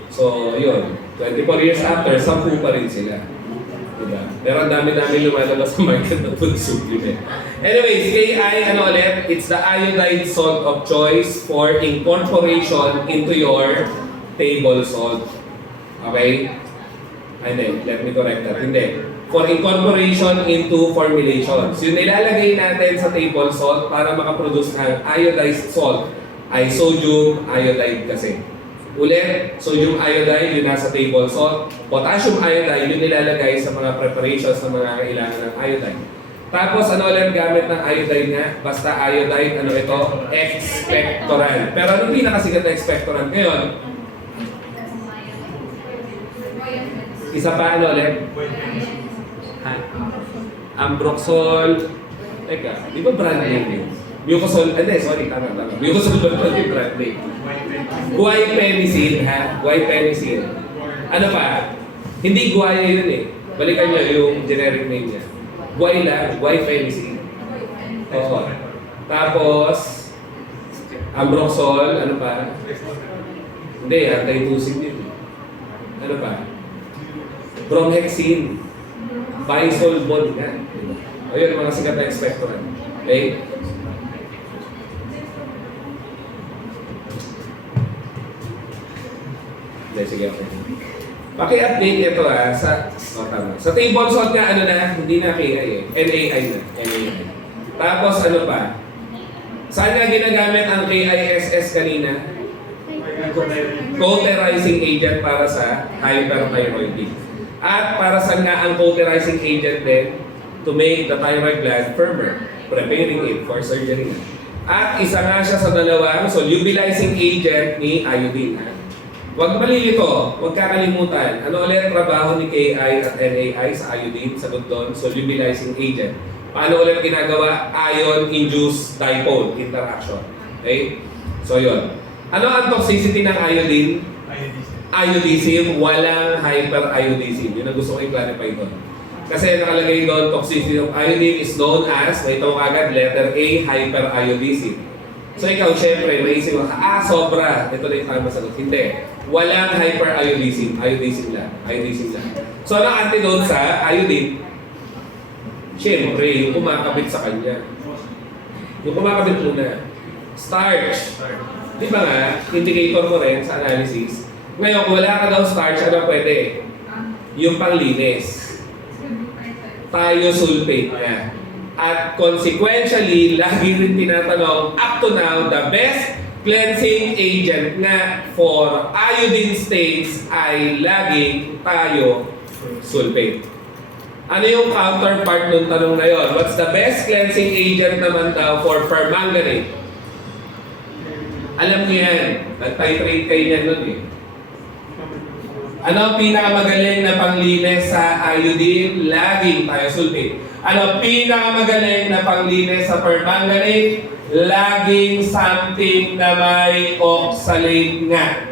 So, yun. 24 years after, 10 pa rin sila. Diba? Pero ang dami-dami lumalabas sa market ng food supplement. Anyways, KI, ano ulit? It's the iodide salt of choice for incorporation into your table salt. Okay? Hindi, let me correct that. Hindi. For incorporation into formulations. Yung nilalagay natin sa table salt para makaproduce ng iodized salt ay sodium iodide kasi. Ulit, sodium iodide, yun nasa table salt. Potassium iodide, yun nilalagay sa mga preparations na mga kailangan ng iodide. Tapos, ano ulit gamit ng iodide nga? Basta iodide, ano ito? Expectorant. Pero anong pinakasikat na expectorant ngayon? Isa pa, ano ulit? Ambroxol. Teka, di ba brand name yun? Mucosol, sorry, tama. Mucosol ba ito yung brand name? Guaifenicin, ha? Guaifenicin. Ano pa? Hindi guaya yun eh. Balikan nyo yung generic name niya. Guaifenicin. Oo. Tapos, Ambroxol, ano pa? Hindi, anti-tussive yun. Ano pa? Bromhexin. Bisolbon nga. O yun, mga sikat na expectorant. Okay? Sige, okay. Paki-update ito sa table salt nga, ano na, hindi na KI eh. NAI na. NAI. Tapos ano pa? Saan nga ginagamit ang KISS kanina? Cauterizing agent para sa hyperthyroidism. At para saan nga ang cauterizing agent din? To make the thyroid gland firmer, preparing it for surgery. At isa nga siya sa dalawang solubilizing agent ni iodine. Huwag malilito, huwag kakalimutan. Ano ulit ang trabaho ni KI at NAI sa iodine? Sagot doon, solubilizing agent. Paano ulit ginagawa? Ion-induced dipole interaction. Okay? So yun. Ano ang toxicity ng iodine? Iodism. Walang hyperiodism. Yun ang gusto ko i-clarify doon. Kasi nakalagay doon, toxicity of iodine is known as, may ito agad, letter A, hyperiodism. So ikaw, syempre, may isip mo, sobra. Ito na yung tamang sagot. Hindi. Walang hyperiodism. Iodism lang. Iodism lang. So ano ang antidote sa iodine? Syempre, yung kumakabit sa kanya. Yung kumakabit muna. Starch. Di ba nga, indicator mo rin sa analysis. Ngayon, kung wala ka daw starch, ano pwede? Yung panglinis. Thiosulfate na. At consequentially, lagi rin tinatanong, up to now, the best cleansing agent nga for iodine stains ay laging thiosulfate. Ano yung counterpart ng tanong na yun? What's the best cleansing agent naman daw for permanganate? Alam niyo yan. Nag-titrate kayo niyan nun eh. Ano ang pinakamagaling na panglinis sa iodine? Laging thiosulfate. Ano ang pinakamagaling na panglinis sa permanganate? Laging something na may oxalate nga.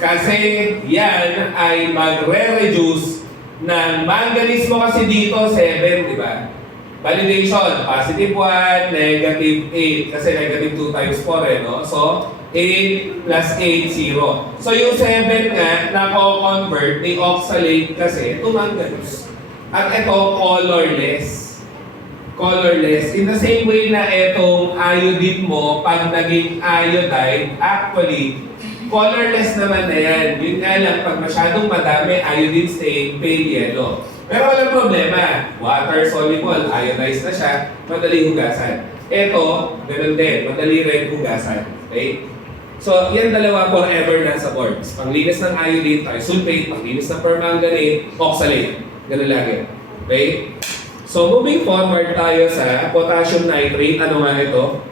Kasi yan ay magre-reduce ng manganese mo kasi dito 7, di ba? Validation, positive 1, negative 8. Kasi negative 2 times 4 eh, no? So, 8 plus 8, 0. So, yung 7 nga, nako-convert ni oxalate kasi to manganese. At ito, colorless. Colorless. In the same way na itong iodine mo, pag naging iodide, actually, colorless naman na yan. Yun nga lang, pag masyadong madami, iodine stain, pale yellow. Pero walang problema. Water soluble, iodized na siya, madali hugasan. Ito, ganun din, madali rin hugasan. Okay? So, yan dalawa forever nasa boards. Panglinis ng iodine, thiosulfate, panglinis ng permanganate, oxalate. Ganun lagi. Okay? So, moving forward tayo sa potassium nitrate. Ano nga ito?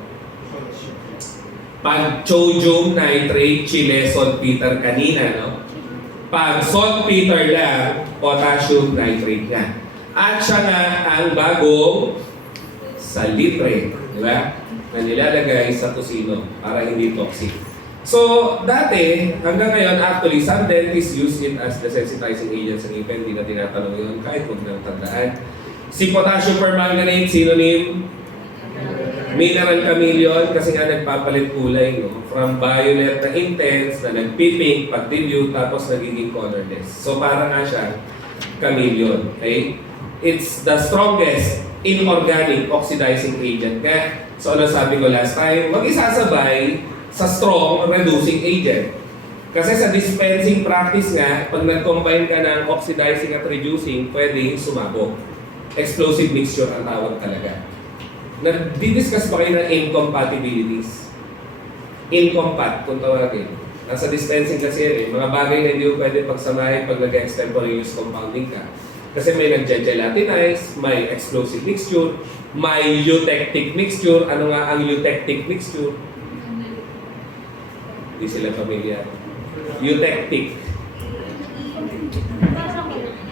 Pag sodium nitrate, chile, saltpeter kanina, no? Pag saltpeter lang, potassium nitrate nga. At siya nga ang bagong salitre. Di ba? Na nilalagay sa tusino para hindi toxic. So, dati, hanggang ngayon, actually, some dentists use it as desensitizing agent sa ngipin. Hindi na tinatanong yun, kahit huwag nang tandaan. Si potassium permanganate, synonym, mineral chameleon, kasi nga nagpapalit kulay, no? From violet na intense, na nagpipink, pag-dilute, tapos nagiging colorless. So, para nga siya, chameleon. Okay? It's the strongest inorganic oxidizing agent. Kaya, so ano sabi ko last time, mag-isasabay sa strong reducing agent. Kasi sa dispensing practice nga, pag nag-combine ka ng oxidizing at reducing, pwedeng sumabog. Explosive mixture ang tawag talaga. Nag-discuss ba kayo ng incompatibilities? Incompat, kung tawagin. Nasa dispensing kasi yan eh. Mga bagay na hindi mo pwede pagsamahin pag nag-extemporaneous compounding ka. Kasi may nag-gelatinize, may explosive mixture, may eutectic mixture. Ano nga ang eutectic mixture? Hindi sila familiar. Eutectic.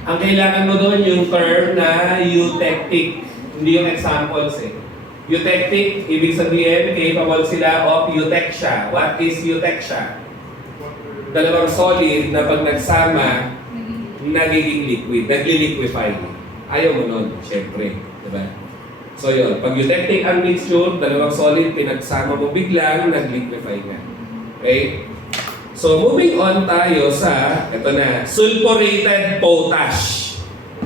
Ang kailangan mo doon yung term na eutectic, hindi yung examples eh. Eutectic, ibig sabihin, capable sila of eutexia. What is eutexia? Dalawang solid na pag nagsama, nagiging liquid, nagli-liquefy. Ayaw mo nun, syempre. Diba? So yun, pag eutectic ang mixture, dalawang solid, pinagsama mo biglang, nag-liquefy na. Okay? So, moving on tayo sa, ito na, sulfurated potash.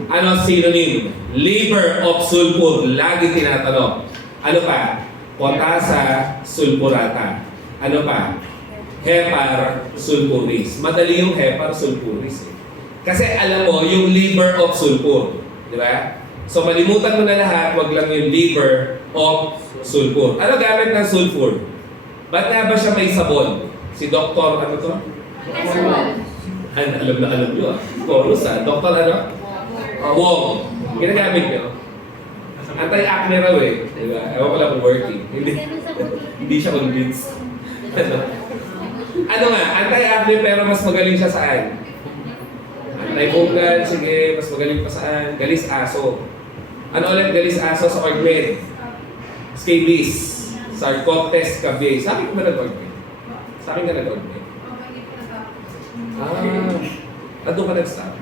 Ano synonym? Liver of sulfur. Lagi tinatanong. Ano pa? Potasa sulfurata. Ano pa? Hepar sulfuris. Madali yung hepar sulfuris. Kasi alam mo, yung liver of sulfur. Di ba? So, malimutan mo na lahat, wag lang yung liver of sulfur. Ano gamit ng sulfur? Ba't nga ba siya may sabon? Si Dr. ano to? Alam na alam nyo ah. Chorus ah. Dr. ano? Wong. Ginagamit nyo. Anti-acne raw eh. Diba? Ewan ko lang kung working. Hindi siya convinced. Ano nga? Anti-acne pero mas magaling siya saan? Anti-fungal. Sige, mas magaling pa saan? Galis aso. Ano ulit galis aso sa ointment? Scabies. Sarcoptes cabies. Sabi ko ba nag-ointment? Sa akin ka nag-ointment? Doon ka nag-stop?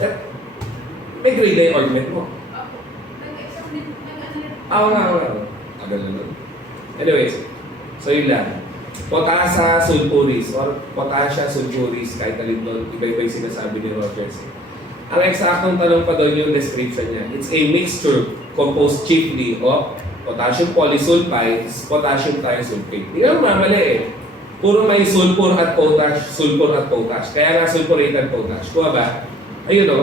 Okay. May grade na yung ointment mo? Nga. Tagal na nun. Anyways, so yun lang. Potasa sulfuris or potassia sulfuris, kahit alin doon, iba-iba yung sinasabi ni Rogers. Ang eksaktong tanong pa doon yung description niya. It's a mixture composed chiefly of potassium polysulfides, potassium thiosulfate. Hindi ka mamali eh. Puro may sulfur at potash, sulfur at potash. Kaya nga sulfurated potash. Kuha ba? Ayun o.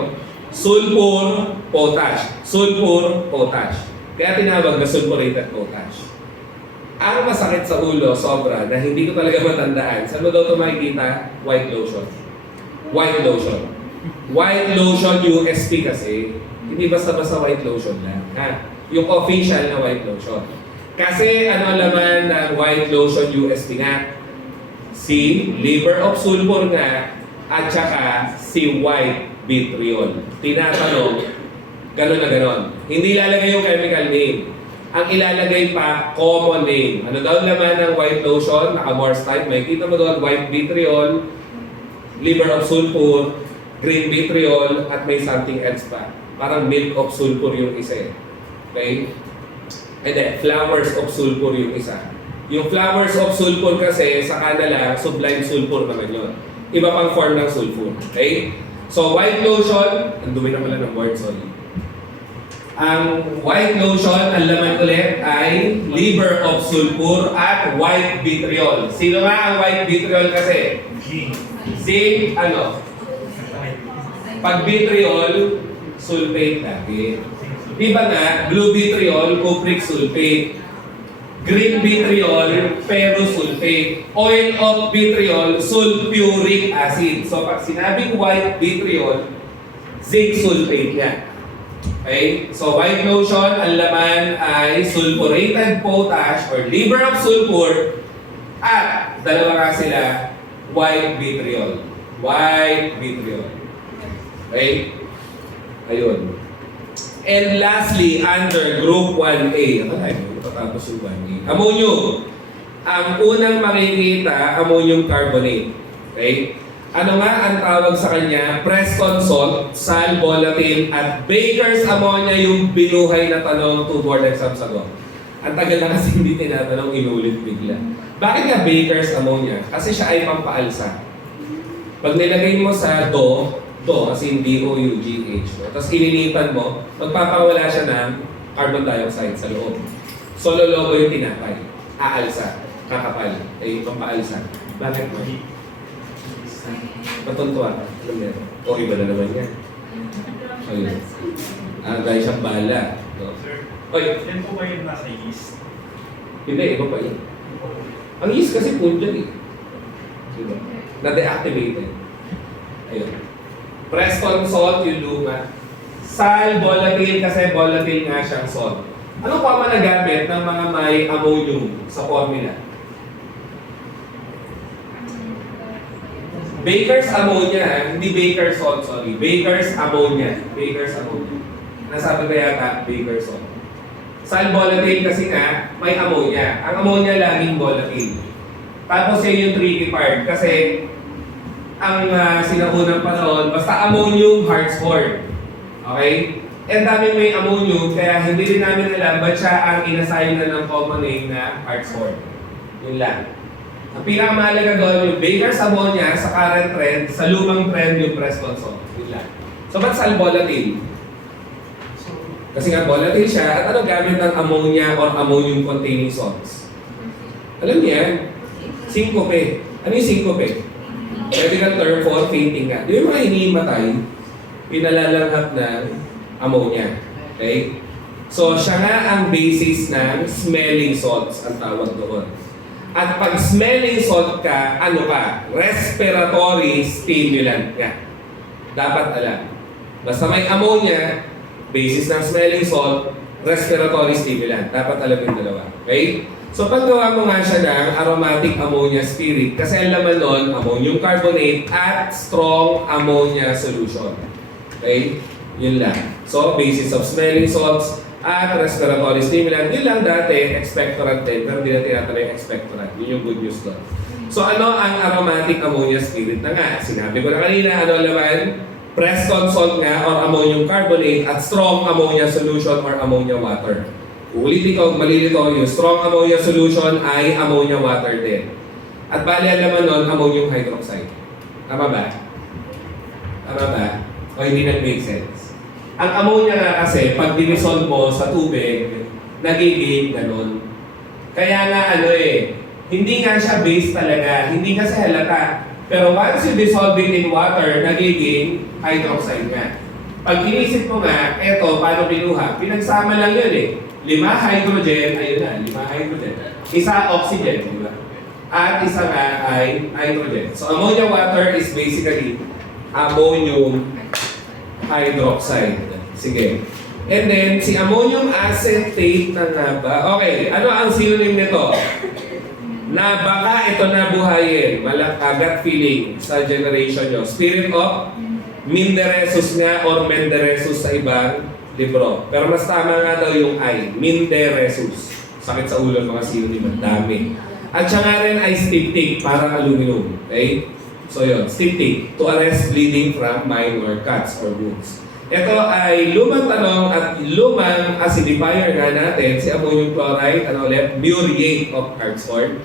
Sulfur, potash. Sulfur, potash. Kaya tinawag na sulfurated potash. Ang masakit sa ulo, sobra, na hindi ko talaga matandaan. Saan mo daw ito makikita? White lotion. White lotion. White lotion USP kasi, hindi basta-basta white lotion lang. Ha? Yung official na white lotion. Kasi ano laman ng white lotion USP nga? Si liver of sulfur nga at saka si white vitriol. Tinatanong, gano'n na gano'n. Hindi ilalagay yung chemical name. Ang ilalagay pa, common name. Ano daw laman ng white lotion? Naka-Morse type. May kita mo doon, white vitriol, liver of sulfur, green vitriol, at may something else pa. Parang milk of sulfur yung isa eh. Okay? And then, flowers of sulfur yung isa. Yung flowers of sulfur kasi, sa kanila, sublime sulfur naman yun. Iba pang form ng sulfur. Okay? So, white lotion, ang dumi na pala ng word, sorry. Ang white lotion, ang laman ulit ay liver of sulfur at white vitriol. Sino nga ang white vitriol kasi? Zinc, ano? Pag vitriol, sulfate lagi. Di ba nga, blue vitriol, cupric sulfate. Green vitriol, ferrosulfate. Oil of vitriol, sulfuric acid. So pag sinabing white vitriol, zinc sulfate niya. Okay? So white lotion, ang laman ay sulfurated potash or liver of sulfur at dalawa nga sila, white vitriol. White vitriol. Okay? Ayun. And lastly, under group 1A, patapos yung 1A. Ammonium. Ang unang makikita, ammonium carbonate. Okay? Ano nga ang tawag sa kanya? Preston salt, sal volatile, at Baker's ammonia yung binuhay na tanong 2 board exam sagot. Ang tagal na kasi hindi tinatanong, inulit bigla. Bakit nga Baker's ammonia? Kasi siya ay pampaalsa. Pag nilagay mo sa do, as in D-O-U-G-H, no? Tapos ininipan mo, magpapawala siya ng carbon dioxide sa loob. So, lolobo yung tinapay. Aalsa. Kakapal. Ay, pampaalsa. Bakit mo? Patuntua ka. Ano meron? O, iba na naman yan. Ayun. Dahil siyang bala. No? Sir, Oy, yan po ba yung nasa yeast? hindi, iba pa yun. Ang yeast kasi punjan eh. Diba? Na-deactivated. Ayun. Preston salt, yung luma. Sal, volatile kasi volatile nga siyang salt. Ano pa man nagamit ng mga may ammonium sa formula? Baker's ammonia, hindi Baker's salt, sorry. Baker's ammonia. Baker's ammonia. Nasabi ba yata Baker's salt? Sal volatile kasi nga, may ammonia. Ang ammonia laging volatile. Tapos yun yung tricky part kasi ang sinaunang panahon, basta ammonium, Hartsford. Okay? And daming may ammonium, kaya hindi rin namin alam ba't siya ang inassign na ng common name na Hartsford. Yun lang. Ang pinakamahalaga doon yung Baker's ammonia sa current trend, sa lumang trend yung Preston salt. Yun lang. So ba't sal volatile? Kasi nga volatile siya, at ano gamit ng ammonia or ammonium containing salts? Alam niyo yan? Syncope. Ano yung syncope? Medical term for fainting nga. Di ba yung mga hinihimatay, pinalalanghap ng ammonia. Okay? So, siya nga ang basis ng smelling salts ang tawag doon. At pag smelling salt ka, ano ka? Respiratory stimulant ka. Dapat alam. Basta may ammonia, basis ng smelling salt, respiratory stimulant. Dapat alam yung dalawa. Okay? So, paggawa mo nga siya ng aromatic ammonia spirit, kasi ang laman nun, ammonium carbonate at strong ammonia solution. Okay? Yun lang. So, basis of smelling salts at respiratory stimulant. Yun lang dati, expectorant din, pero hindi na tinatawag yung expectorant. Yun yung good news doon. So, ano ang aromatic ammonia spirit na nga? Sinabi ko na kanina, ano laman? Preston salt nga or ammonium carbonate at strong ammonia solution or ammonia water. Ulitin ko, malilito yung strong ammonia solution ay ammonia water din. At bali ang laman nun, ammonium hydroxide. Tama ba? Tama ba? O hindi nag-make sense? Ang ammonia nga kasi, pag dinissolve mo sa tubig, nagiging ganun. Kaya nga hindi nga siya base talaga, hindi kasi halata. Pero once you dissolve it in water, nagiging hydroxide nga. Pag inisip mo nga, eto, paano binuha? Pinagsama lang yun 5 hydrogen, ayun na, 5 hydrogen. Isa oxygen, di ba? At isa nga ay hydrogen. So ammonia water is basically ammonium hydroxide. Sige. And then, si ammonium acetate na nga ba? Okay, ano ang synonym nito? Na baka ito nabuhayin, malakagat feeling sa generation nyo. Spirit of Minderesus nga or Menderesus sa ibang libro. Pero mas tama nga daw yung I, Minderesus. Sakit sa ulo mga synonym, ang dami. At siya nga rin ay styptic, parang aluminum. Okay? So yun, styptic, to arrest bleeding from minor cuts or wounds. Ito ay lumang tanong at lumang acidifier nga natin, si ammonium chloride, muriate of Hartsford.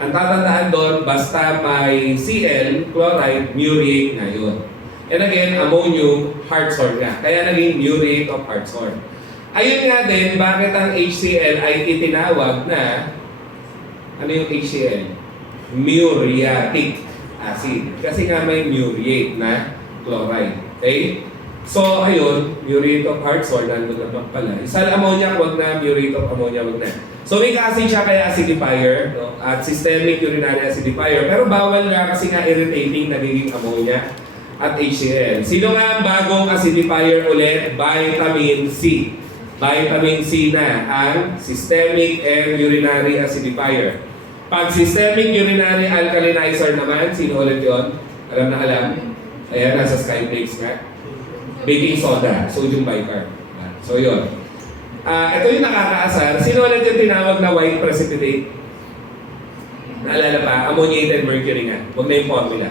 Ang tatandaan doon, basta may Cl, chloride, muriate na yun. And again, ammonium Hartsford nga. Kaya naging muriate of Hartsford. Ayun nga din, bakit ang HCl ay itinawag na, ano yung HCl? Muriatic acid. Kasi nga may muriate na chloride. Okay? So, ayun, muriate of Hartsford, nandun naman pala. Sal ammonia, wag na, muriate of ammonia, wag na. So, may acid siya kaya acidifier, no? At systemic urinary acidifier. Pero bawal nga kasi nga irritating, nagiging ammonia at HCl. Sino nga ang bagong acidifier ulit? Vitamin C. Vitamin C na ang systemic and urinary acidifier. Pag systemic urinary alkalinizer naman, sino ulit yun? Alam na alam? Ayan, nasa Skyflakes nga. Baking soda, sodium bicarb. So yun. Ito yung nakakaasar. Sino ulit yung tinawag na white precipitate? Naalala pa? Ammoniated mercury nga. Huwag na yung formula.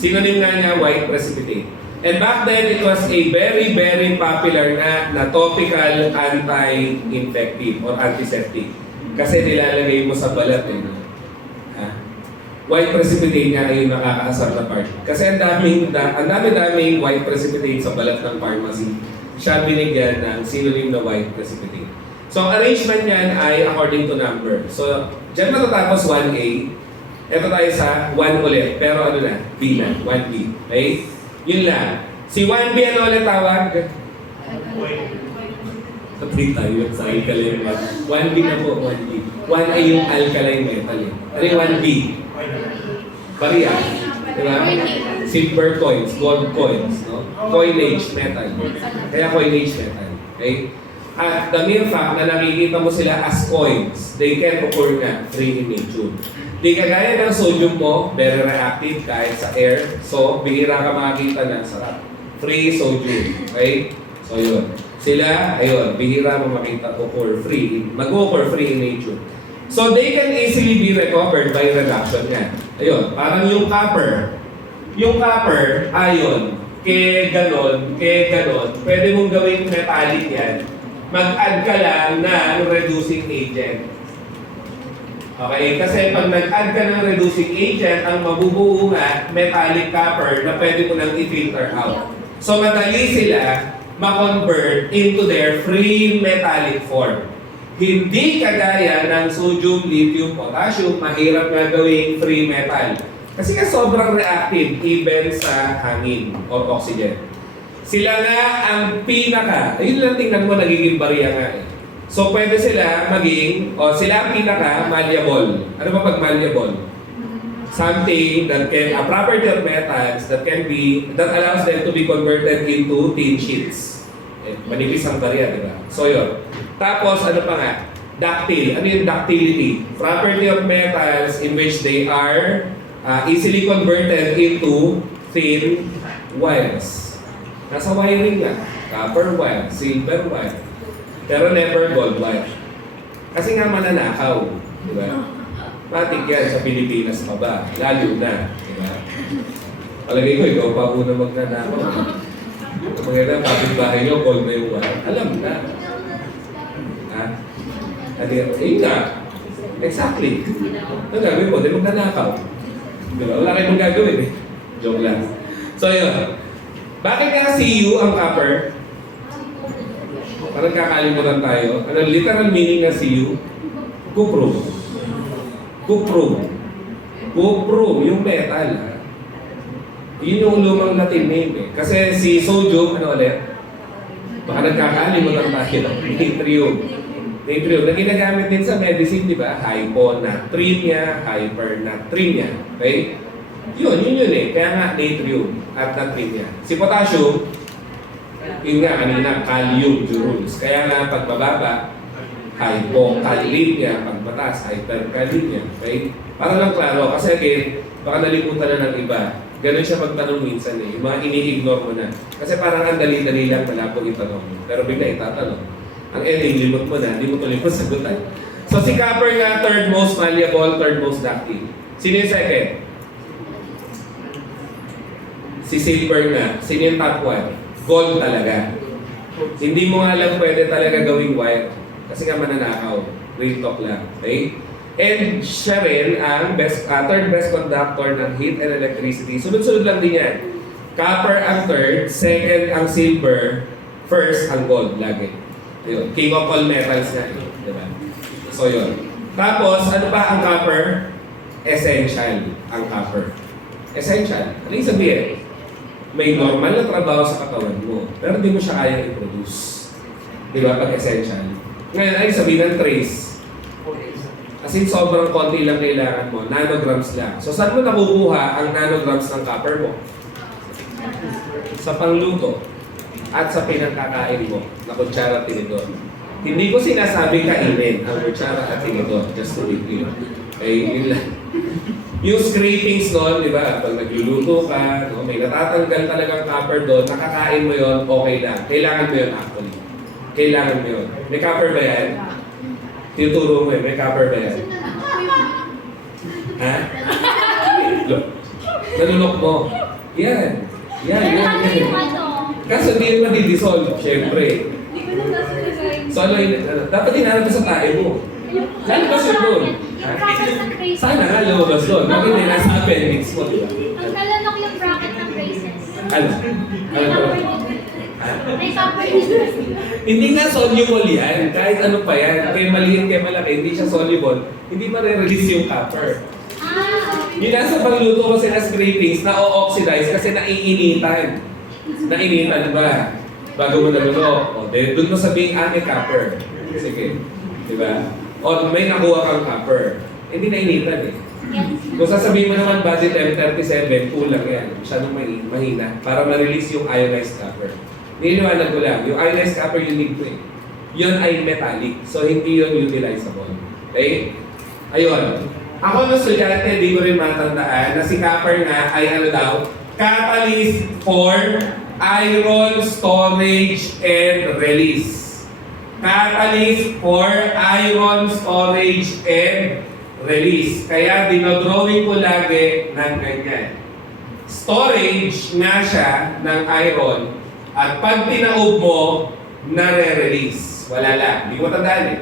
Synonym nga niya white precipitate. And back then, it was a very, very popular na topical anti-infective or antiseptic. Kasi nilalagay mo sa balat. white precipitate nga ay yung nakakaasar na part. Kasi ang dami-daming white precipitate sa balat ng pharmacy. Siya binigyan ng synonym na white precipitate. So, ang arrangement niyan ay according to number. So, dyan matatapos 1A. Ito tayo sa 1 ulit. Pero ano na? B na. 1B. Okay? Yun lang. Si 1B ano ulit tawag? Kapit tayo sa alkaline metal. 1B na po, 1B. 1 ay yung alkaline metal. Ano yung 1B? Bariya. Diba? Silver coins, gold coins. No? Coinage metal. Kaya coinage metal. Okay? At the mere fact na nakikita mo sila as coins, they can occur na free in nature. Di kagaya ng sodium mo, very reactive kahit sa air. So, bihira ka makakita na sa free sodium. Okay? So, yun. Sila, ayun, bihira mo makita occur free. Mag-occur free in nature. So, they can easily be recovered by reduction nga. Ayun, parang yung copper. Yung copper, ayun, kaya ganon, pwede mong gawing metallic yan. Mag-add ka lang ng reducing agent. Okay? Kasi pag nag-add ka ng reducing agent, ang mabubuo nga, metallic copper na pwede mo nang i-filter out. So, madali sila ma-convert into their free metallic form. Hindi kagaya ng sodium, lithium, potassium, mahirap nga gawing free metal. Kasi nga sobrang reactive even sa hangin or oxygen. Sila nga ang pinaka, ayun lang tingnan mo, nagiging bariya nga eh. So pwede sila maging, sila ang pinaka malleable. Ano ba pag malleable? Something that can, a property of metals that allows them to be converted into thin sheets. Eh, manipis ang bariya, di ba? So yun. Tapos ano pa nga? Ductile. Ano yung ductility? Property of metals in which they are easily converted into thin wires. Nasa wiring nga. Copper wire, silver wire. Pero never gold wire. Kasi nga mananakaw. Di ba? Matik yan sa Pilipinas pa ba? Lalo na. Di ba? Palagay ko, ikaw pa una magnanakaw. Maganda, kapitbahay nyo, gold na yung wire. Alam na. Ha? Eh nga. Exactly. Ang gagawin mo, di magnanakaw. Di ba? Wala kayong gagawin eh. Joke lang. So yun. Bakit nga CU ang copper? Parang kakalimutan tayo. Ano literal meaning ng CU? Cuprum. Cuprum. Cuprum, yung metal. Ha? Yun yung lumang Latin name eh. Kasi si sodium, ano ulit? Baka nagkakalimutan tayo. Natrium. Natrium, na ginagamit din sa medicine, di ba? Hyponatremia, hypernatremia. Okay? Yun eh. Kaya nga natrium at natremia. Si potassium, yun nga kanina, kalium jurules. Kaya nga pag mababa, hypokalemia, pag mataas, hyperkalemia. Okay? Para lang klaro, kasi again, baka nalimutan na ng iba. Ganun siya pagtanong minsan eh. Yung mga ini-ignore mo na. Kasi parang ang dali-dali lang malapog itanong mo. Pero bigla itatanong. Ang ending, limot mo na, hindi mo tuloy mo sagutan. So si copper nga, third most malleable, third most ductile. Sino yung second? Si silver nga. Sino yung top one? Gold talaga. Hindi mo nga lang pwede talaga gawing wire. Kasi nga mananakaw. Real talk lang. Okay? And siya rin ang third best conductor ng heat and electricity. Sunod-sunod lang din yan. Copper ang third, second ang silver, first ang gold lagi. Yun. King of all metals nga. Diba? So yun. Tapos, ano pa ang copper? Essential ang copper. Essential. Ano yung sabihin? May normal na trabaho sa katawan mo, pero hindi mo siya kaya i-produce. Di ba? Pag essential. Ngayon, ay sabihin ng trace. Kasi sobrang konti lang kailangan mo, nanograms lang. So, saan mo nakukuha ang nanograms ng copper mo? Sa pangluto at sa pinagkakain mo na kutsara at tinidor. Hindi ko sinasabi kainin ang kutsara at tinidor, just to be clear. Okay, yun lang. Yung scrapings doon, di ba? Pag nagluluto ka, no, may natatanggal talagang copper doon, nakakain mo yon, okay lang. Kailangan mo yun actually. Kailangan mo yun. May copper ba yan? Tinuturo mo may copper ba yan? Ha? Nalunok mo. Yan. Yan. Kaso hindi naman di-dissolve, syempre. So, dapat hinanap sa tae mo. Lalabas yun doon. Yung bracket ng braces. Sana nga lumabas doon. Bakit may nasa appendix mo, di ba? Ang nalanok yung bracket ng braces. Ano? May Ano copper to? din. Ha? May copper din. Hindi nga soluble yan. Kahit ano pa yan. Kaya maliit, kaya malaki, hindi siya soluble. Hindi ma-release yung copper. Yung nasa pagluto kasi na scrapings, na-oxidize kasi naiinitan. Nainitan ba? Bago mo naluto. O, doon mo sabihin, may copper. Sige. Diba? O, may nakuha kang copper. Hindi nainitan eh. Kung sasabihin mo naman budget M37, kulang yan. Masyadong mahina. Para ma-release yung ionized copper. Niliwanag ko lang, yung ionized copper unique to eh. Yun ay metallic. So, hindi yun utilizable. Okay? Ayun. Ako nung estudyante, di ko rin matandaan na si copper nga ay ano daw, catalyst for iron storage and release. Catalyst for iron storage and release. Kaya dinodrawing ko lagi ng ganyan. Storage nga siya ng iron at pag tinaob mo, nare-release. Wala lang. Hindi ko matandaan eh.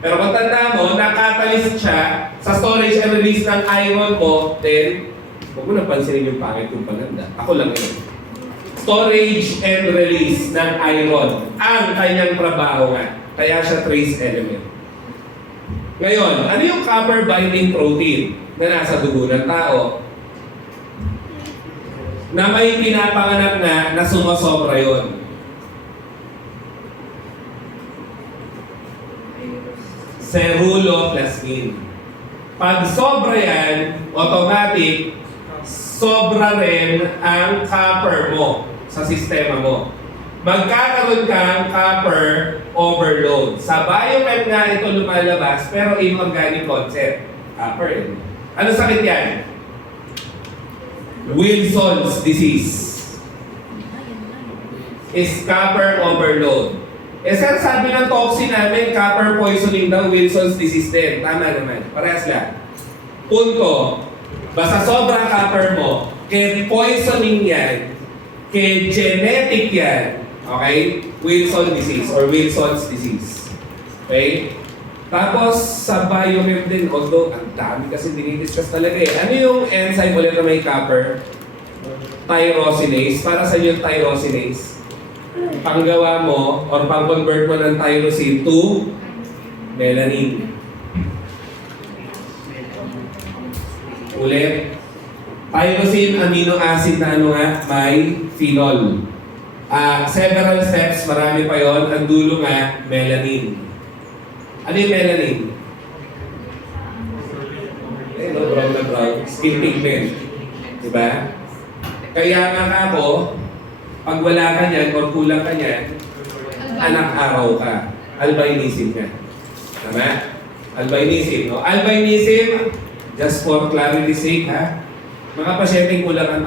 Pero kung tanda mo, nakatalis siya sa storage and release ng iron mo, then, huwag mo napansinin yung pangit yung pananda. Ako lang yun. Storage and release ng iron. Ang kanyang trabaho nga. Kaya siya trace element. Ngayon, ano yung copper binding protein na nasa dugo ng tao? Na may pinapanganak na sumasobra yun. Ceruloplasmin. Pag sobra yan, automatic, sobra rin ang copper mo sa sistema mo. Magkakaroon kang copper overload. Sa biochem nga ito lumalabas, pero inorganic concept. Copper yun. Ano sakit yan? Wilson's disease. Is copper overload. Eh sir, sabi ng toxin namin, copper poisoning daw, Wilson's disease din. Tama naman. Parehas lang. Punto. Basta sobrang copper mo, kaya poisoning yan, kaya genetic yan, okay? Wilson disease or Wilson's disease. Okay? Tapos sa biochem din, although ang dami kasi dinidiscuss talaga eh. Ano yung enzyme ulit na may copper? Tyrosinase. Para sa yung tyrosinase? Panggawa mo or pang-convert mo ng tyrosine to melanin. Ulit. Tyrosine amino acid na ano nga, may phenol. Several steps, marami pa yon. Ang dulo nga, melanin. Ano yung melanin? No, brown na brown. Skin pigment. Diba? Kaya nga ako, pag wala ka niyan or kulang ka niyan, anak araw ka. Albinism ka. Tama? Albinism, no? Albinism, just for clarity sake, ha? Mga pasyenteng kulang ang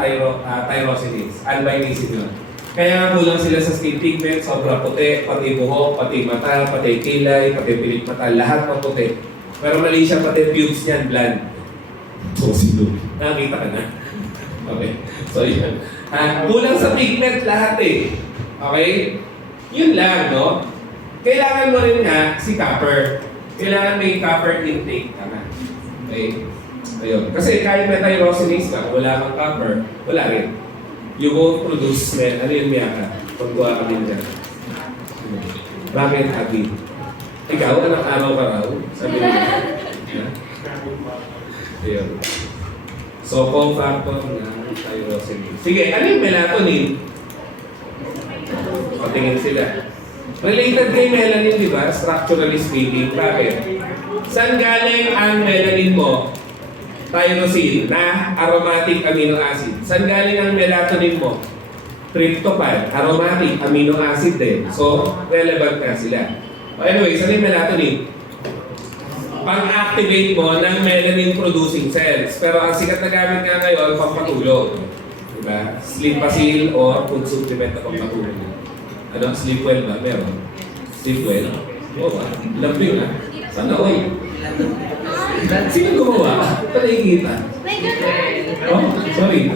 tyrosinase. Albinism yun. Kaya nga kulang sila sa skin pigment, sobra puti, pati buhok, pati mata, pati kilay, pati pilik mata, lahat maputi. Pero mali siya, pati pubes niyan, bland. So, sino? Nakakita ka na? Okay. So, yun. Kulang sa pigment lahat eh. Okay? Yun lang, no? Kailangan mo rin nga si copper. Kailangan may copper intake ka na. Okay? Ayun. Kasi kahit may tyrosinase ka, wala kang copper, wala rin. You won't produce men. Ano yung miyaka? Pagkuha kami dyan. Bakit, Ati? Ikaw, anong araw ka raw? Sabi mo. Ayun. So, cofactor na tyrosinase. Sige, ano yung melatonin? Patingin sila. Related kay melanin, di ba? Structurally speaking. Bakit? Saan galing ang melanin mo? Tyrosine na aromatic amino acid. Saan galing ang melatonin mo? Tryptophan, aromatic amino acid din. So, relevant nga sila. Anyway, saan yung melatonin? Pang-activate mo ng melanin-producing cells. Pero ang sikat na gamit nga ngayon, pampatulog. Diba? Sleepacil or food supplement na pampatulog. Ano? Sleep well ba? Meron? Sleep well? Oo ba? Love yun ha? Sana all. Sino gumawa? Ito nakikita. Oh, sorry.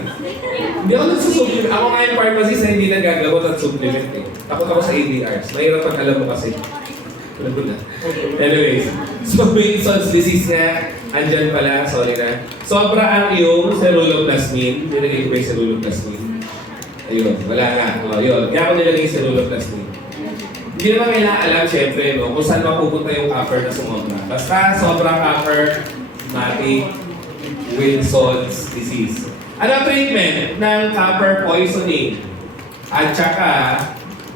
Hindi ako nagsusupplement. Ako nga yung pharmacist na hindi nagagamot at supplement eh. Takot ako sa ADRs. Mahirap pag alam mo kasi. Alam na. Anyways, so Wilson's disease nga, andyan pala, sorry na. Sobra ang iyong ceruloplasmin. Nilagay ko ba yung ceruloplasmin? Ayun, wala nga. O, yun. Kaya ako nilagay yung ceruloplasmin. Hindi naman kailangan alam, syempre, no, kung saan mapupunta yung copper na sumobra. Basta sobrang copper, matic, Wilson's disease. Ano ang treatment ng copper poisoning at saka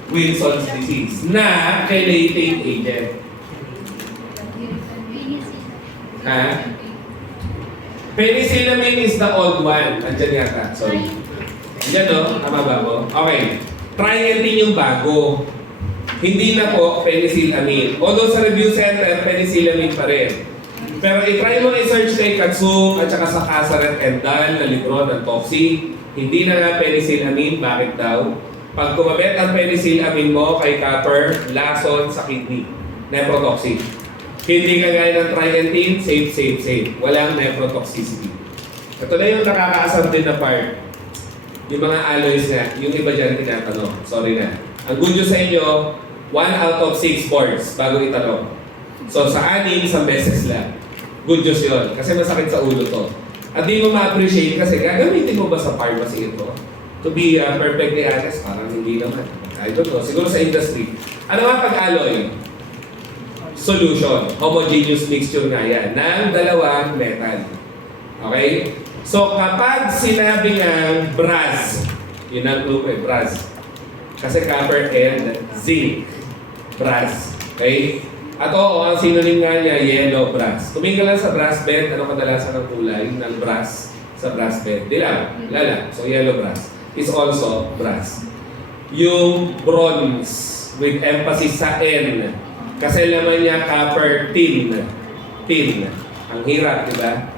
Wilson's disease na chelating agent? Ha? Penicillamine is the old one. Andyan yata. Sorry. Andyan no? Tama ba ko? Okay. Trientine yung bago. Hindi na po penicillamine. Although sa review center, penicillamine pa rin. Pero i-try mo i-search kay Katsung at saka sa Casaret and Dal na libro ng Toxi. Hindi na nga penicillamine. Bakit daw? Pag kumabit ang penicillamine mo kay copper, lason sa kidney. Nephrotoxic. Hindi kagaya ng trientine, safe. Walang nephrotoxicity. Ito na yung nakakaasar din na part. Yung mga alloys na, yung iba dyan tinatanong. Sorry na. Ang good news sa inyo, 1 out of 6 boards bago itanong. So sa 6, isang beses lang. Good news yun. Kasi masakit sa ulo to. At di mo ma-appreciate kasi gagamitin mo ba sa pharmacy ito? To be perfectly honest, parang hindi naman. I don't know. Siguro sa industry. Ano nga pag-alloy? Solution. Homogeneous mixture nga yan ng dalawang metal. Okay? So kapag sinabi ng brass, yun ang clue eh, brass. Kasi copper and zinc. Brass. Okay? At oo, ang synonym nga niya, yellow brass. Tumingin lang sa brass bed, ano kadalasan ang kulay ng brass sa brass bed? Di lang. Lala. So yellow brass is also brass. Yung bronze with emphasis sa N. Kasi laman niya copper tin. Tin. Ang hirap, di ba?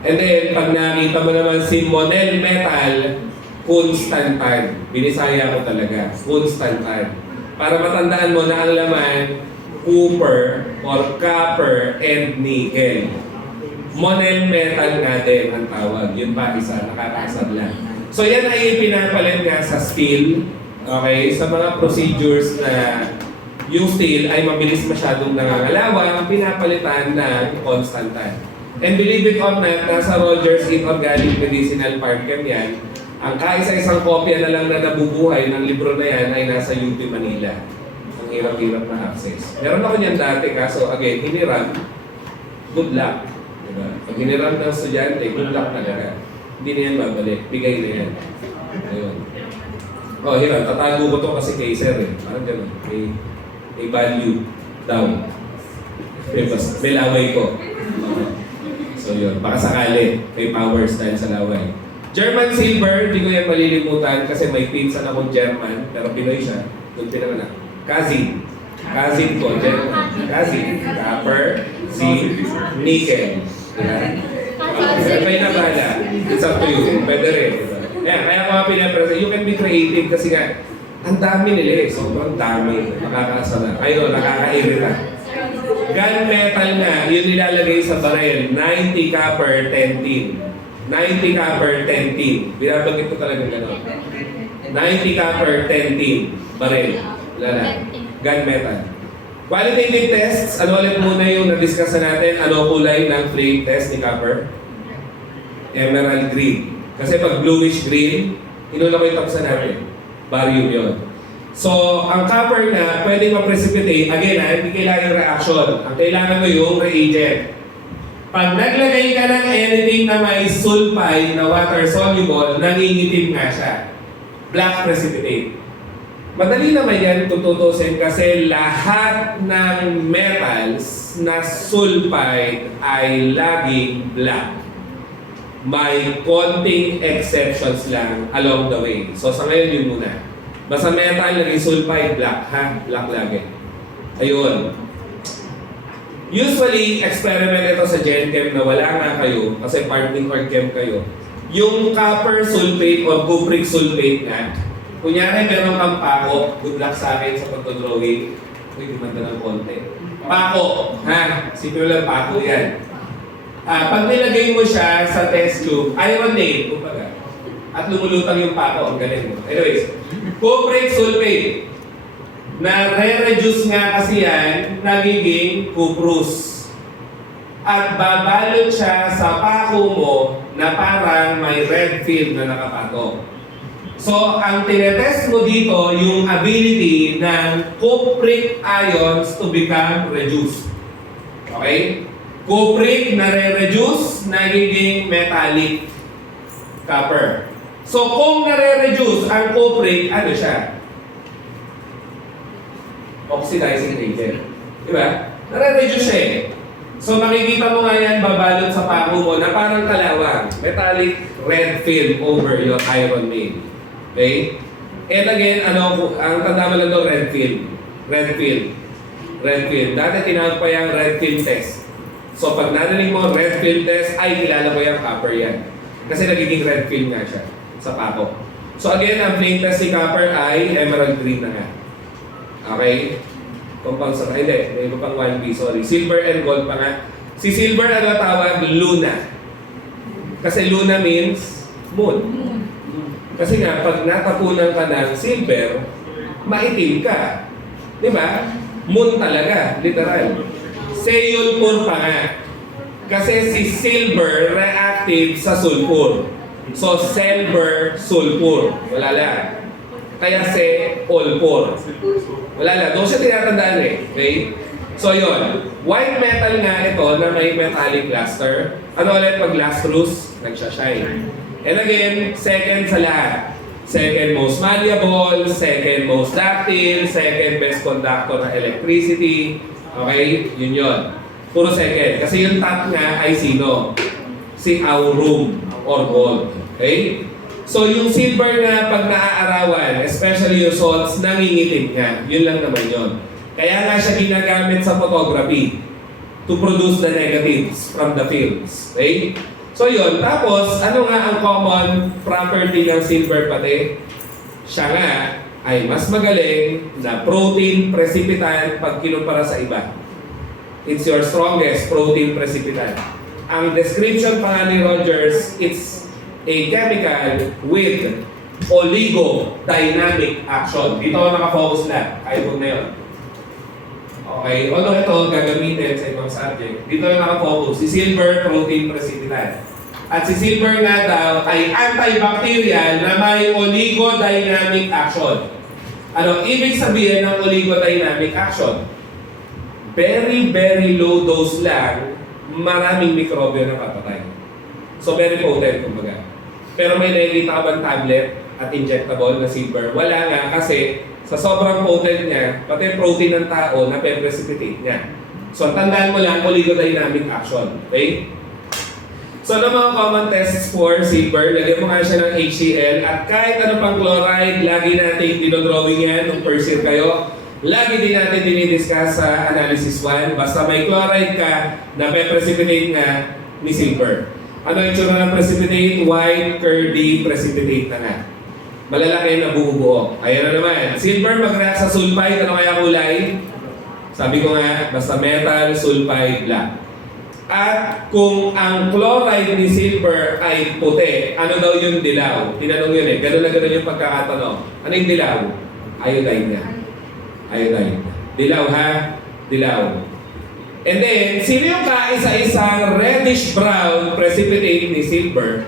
And then, pag nakita mo naman si Monel metal, Constantine. Binisaya ko talaga. Constantine. Para matandaan mo na ang laman, copper or copper and nickel. Monel metal nga din ang tawag. Yun pa isa, nakakaasar lang. So yan ay pinapalit nga sa steel. Okay? Sa mga procedures na yung steel ay mabilis masyadong nangangalawa, pinapalitan ng Constantine. And believe it or not, nasa Rogers Inorganic Medicinal Farm Chem yan. Ang kaisa-isang kopya na lang na nabubuhay ng libro na yan ay nasa UP Manila. Ang hirap-hirap na access. Meron ako niyan dati, kaso again, hiniram, good luck. Diba? Pag hiniram ng estudyante, good luck talaga. Hindi na yan babalik. Bigay na yan. Ayun. Oh, hiram. Tatago ko to kasi kay sir eh. Parang gano'n. May value down. May laway ko. So yun. Baka sakali. May powers dahil sa laway. German silver, hindi ko yan malilimutan kasi may pinsan akong German, pero Pinoy siya. Doon pinanganak. Cousin. Cousin ko, German. Cousin. Copper, zinc, nickel. Diba? May nabala. It's up to you. Pwede rin. Diba? Yan, kaya ko nga pinapresa. You can be creative kasi nga, ang dami nila eh. Sobrang dami. Nakakaasala. Ayun, nakakairita. Gunmetal na, yun nilalagay sa baril. 90 copper, 10 tin. 90 copper, 10 tin. Binabanggit ko talaga gano'n. 90 copper, 10 tin. Baril. Wala na. Gunmetal. Qualitative tests, ano ulit muna yung na-discuss natin? Ano kulay ng flame test ni copper? Emerald green. Kasi pag bluish green, inuna ko yung tapos natin. Barium yun. So, ang copper na pwede ma-precipitate, again hindi kailangan yung reaction. Ang kailangan mo yung reagent. Pag naglagay ka ng anything na may sulfide na water-soluble, nangingitim nga siya. Black precipitate. Madali naman yan tututusin kasi lahat ng metals na sulfide ay laging black. May konting exceptions lang along the way. So sa ngayon yun muna. Basta metal, naging sulfide, black ha? Black lagi. Ayun. Usually, experiment ito sa Gen Chem na wala nga kayo, kasi partning or chem kayo. Yung copper sulfate o cupric sulfate nga, kunyari meron kang pako, good luck sa akin sa pagdodrawing. Uy, dimanda ng konti. Pako, ha? Sipin lang pako yan. Pag nilagay mo siya sa test tube, iron name, kumbaga. At lumulutang yung pako, ang galing mo. Anyways, cupric sulfate. Na re-reduce nga kasi yan, nagiging cuprous. At babalot siya sa pako mo na parang may red film na nakapato. So, ang tinetest mo dito, yung ability ng cupric ions to become reduced. Okay? Cupric na re-reduce, nagiging metallic copper. So, kung nare-reduce ang cupric, ano siya? Oxidizing agent. Diba? Nare-reduce siya eh. So, makikita mo nga yan, babalot sa pako mo na parang kalawang. Metallic red film over your iron mail. Okay? And again, ang tanda mo lang doon, red film. Red film. Red film. Dati tinawag pa yung red film test. So, pag narinig mo red film test, ay kilala ko yung copper yan. Kasi nagiging red film nga siya sa pako. So, again, ang flame test si copper ay emerald green na nga. Okay? Compound sa hindi, may iba pang 1B, sorry. Silver and gold pa nga. Si silver ang tawag Luna. Kasi Luna means moon. Kasi nga, pag natapunan ka ng silver, maitim ka. Di ba? Moon talaga, literal. Sulfur pa nga. Kasi si silver reactive sa sulfur. So, silver, sulfur. Wala lang. Kaya sulfur. Wala lang. Doon siya tinatandaan eh. Okay? So, yun. White metal nga ito na may metallic luster. Ano ulit pag lustrous? Nagsashine. And again, second sa lahat. Second most malleable, second most ductile, second best conductor ng electricity. Okay? Yun yun. Puro second. Kasi yung top nga ay sino? Si aurum or gold. Okay? So yung silver nga pag naaarawan, especially yung salts, nangingitim nga. Yun lang naman yun. Kaya nga siya ginagamit sa photography to produce the negatives from the films. Okay? So yun. Tapos, ano nga ang common property ng silver pati? Siya nga ay mas magaling na protein precipitant pag kinumpara sa iba. It's your strongest protein precipitant. Ang description pa nga ni Rogers, it's a chemical with oligodynamic action. Dito ako nakafocus lang. Kahit huwag na yun. Okay. Although ito gagamitin sa ibang subject. Dito yung nakafocus. Si silver, protein precipitant. At si silver nga daw ay antibacterial na may oligodynamic action. Ano ibig sabihin ng oligodynamic action? Very, very low dose lang, maraming mikrobyo na papatay. So very potent kumbaga. Pero may nakikita ka bang tablet at injectable na silver? Wala nga kasi sa sobrang potent niya, pati protein ng tao na pe-precipitate niya. So tandaan mo lang, oligodynamic action. Okay? So ano mga common tests for silver? Lagyan mo nga siya ng HCl at kahit ano pang chloride, lagi natin dinodrawing yan nung first year kayo. Lagi din natin dinidiscuss sa analysis 1. Basta may chloride ka na pe-precipitate nga ni silver. Ano yung tsura ng precipitate? White, curdy, precipitate na nga. Malalaki na buo-buo. Ayan na naman. Silver mag-react sa sulfide. Ano kaya kulay? Sabi ko nga, basta metal, sulfide, black. At kung ang chloride ni silver ay puti, ano daw yung dilaw? Tinanong yun eh. Ganun na ganun yung pagkakatanong. Ano yung dilaw? Iodine niya. Iodine. Dilaw ha? Dilaw. And then, sino yung kaisa-isang reddish-brown precipitate ni silver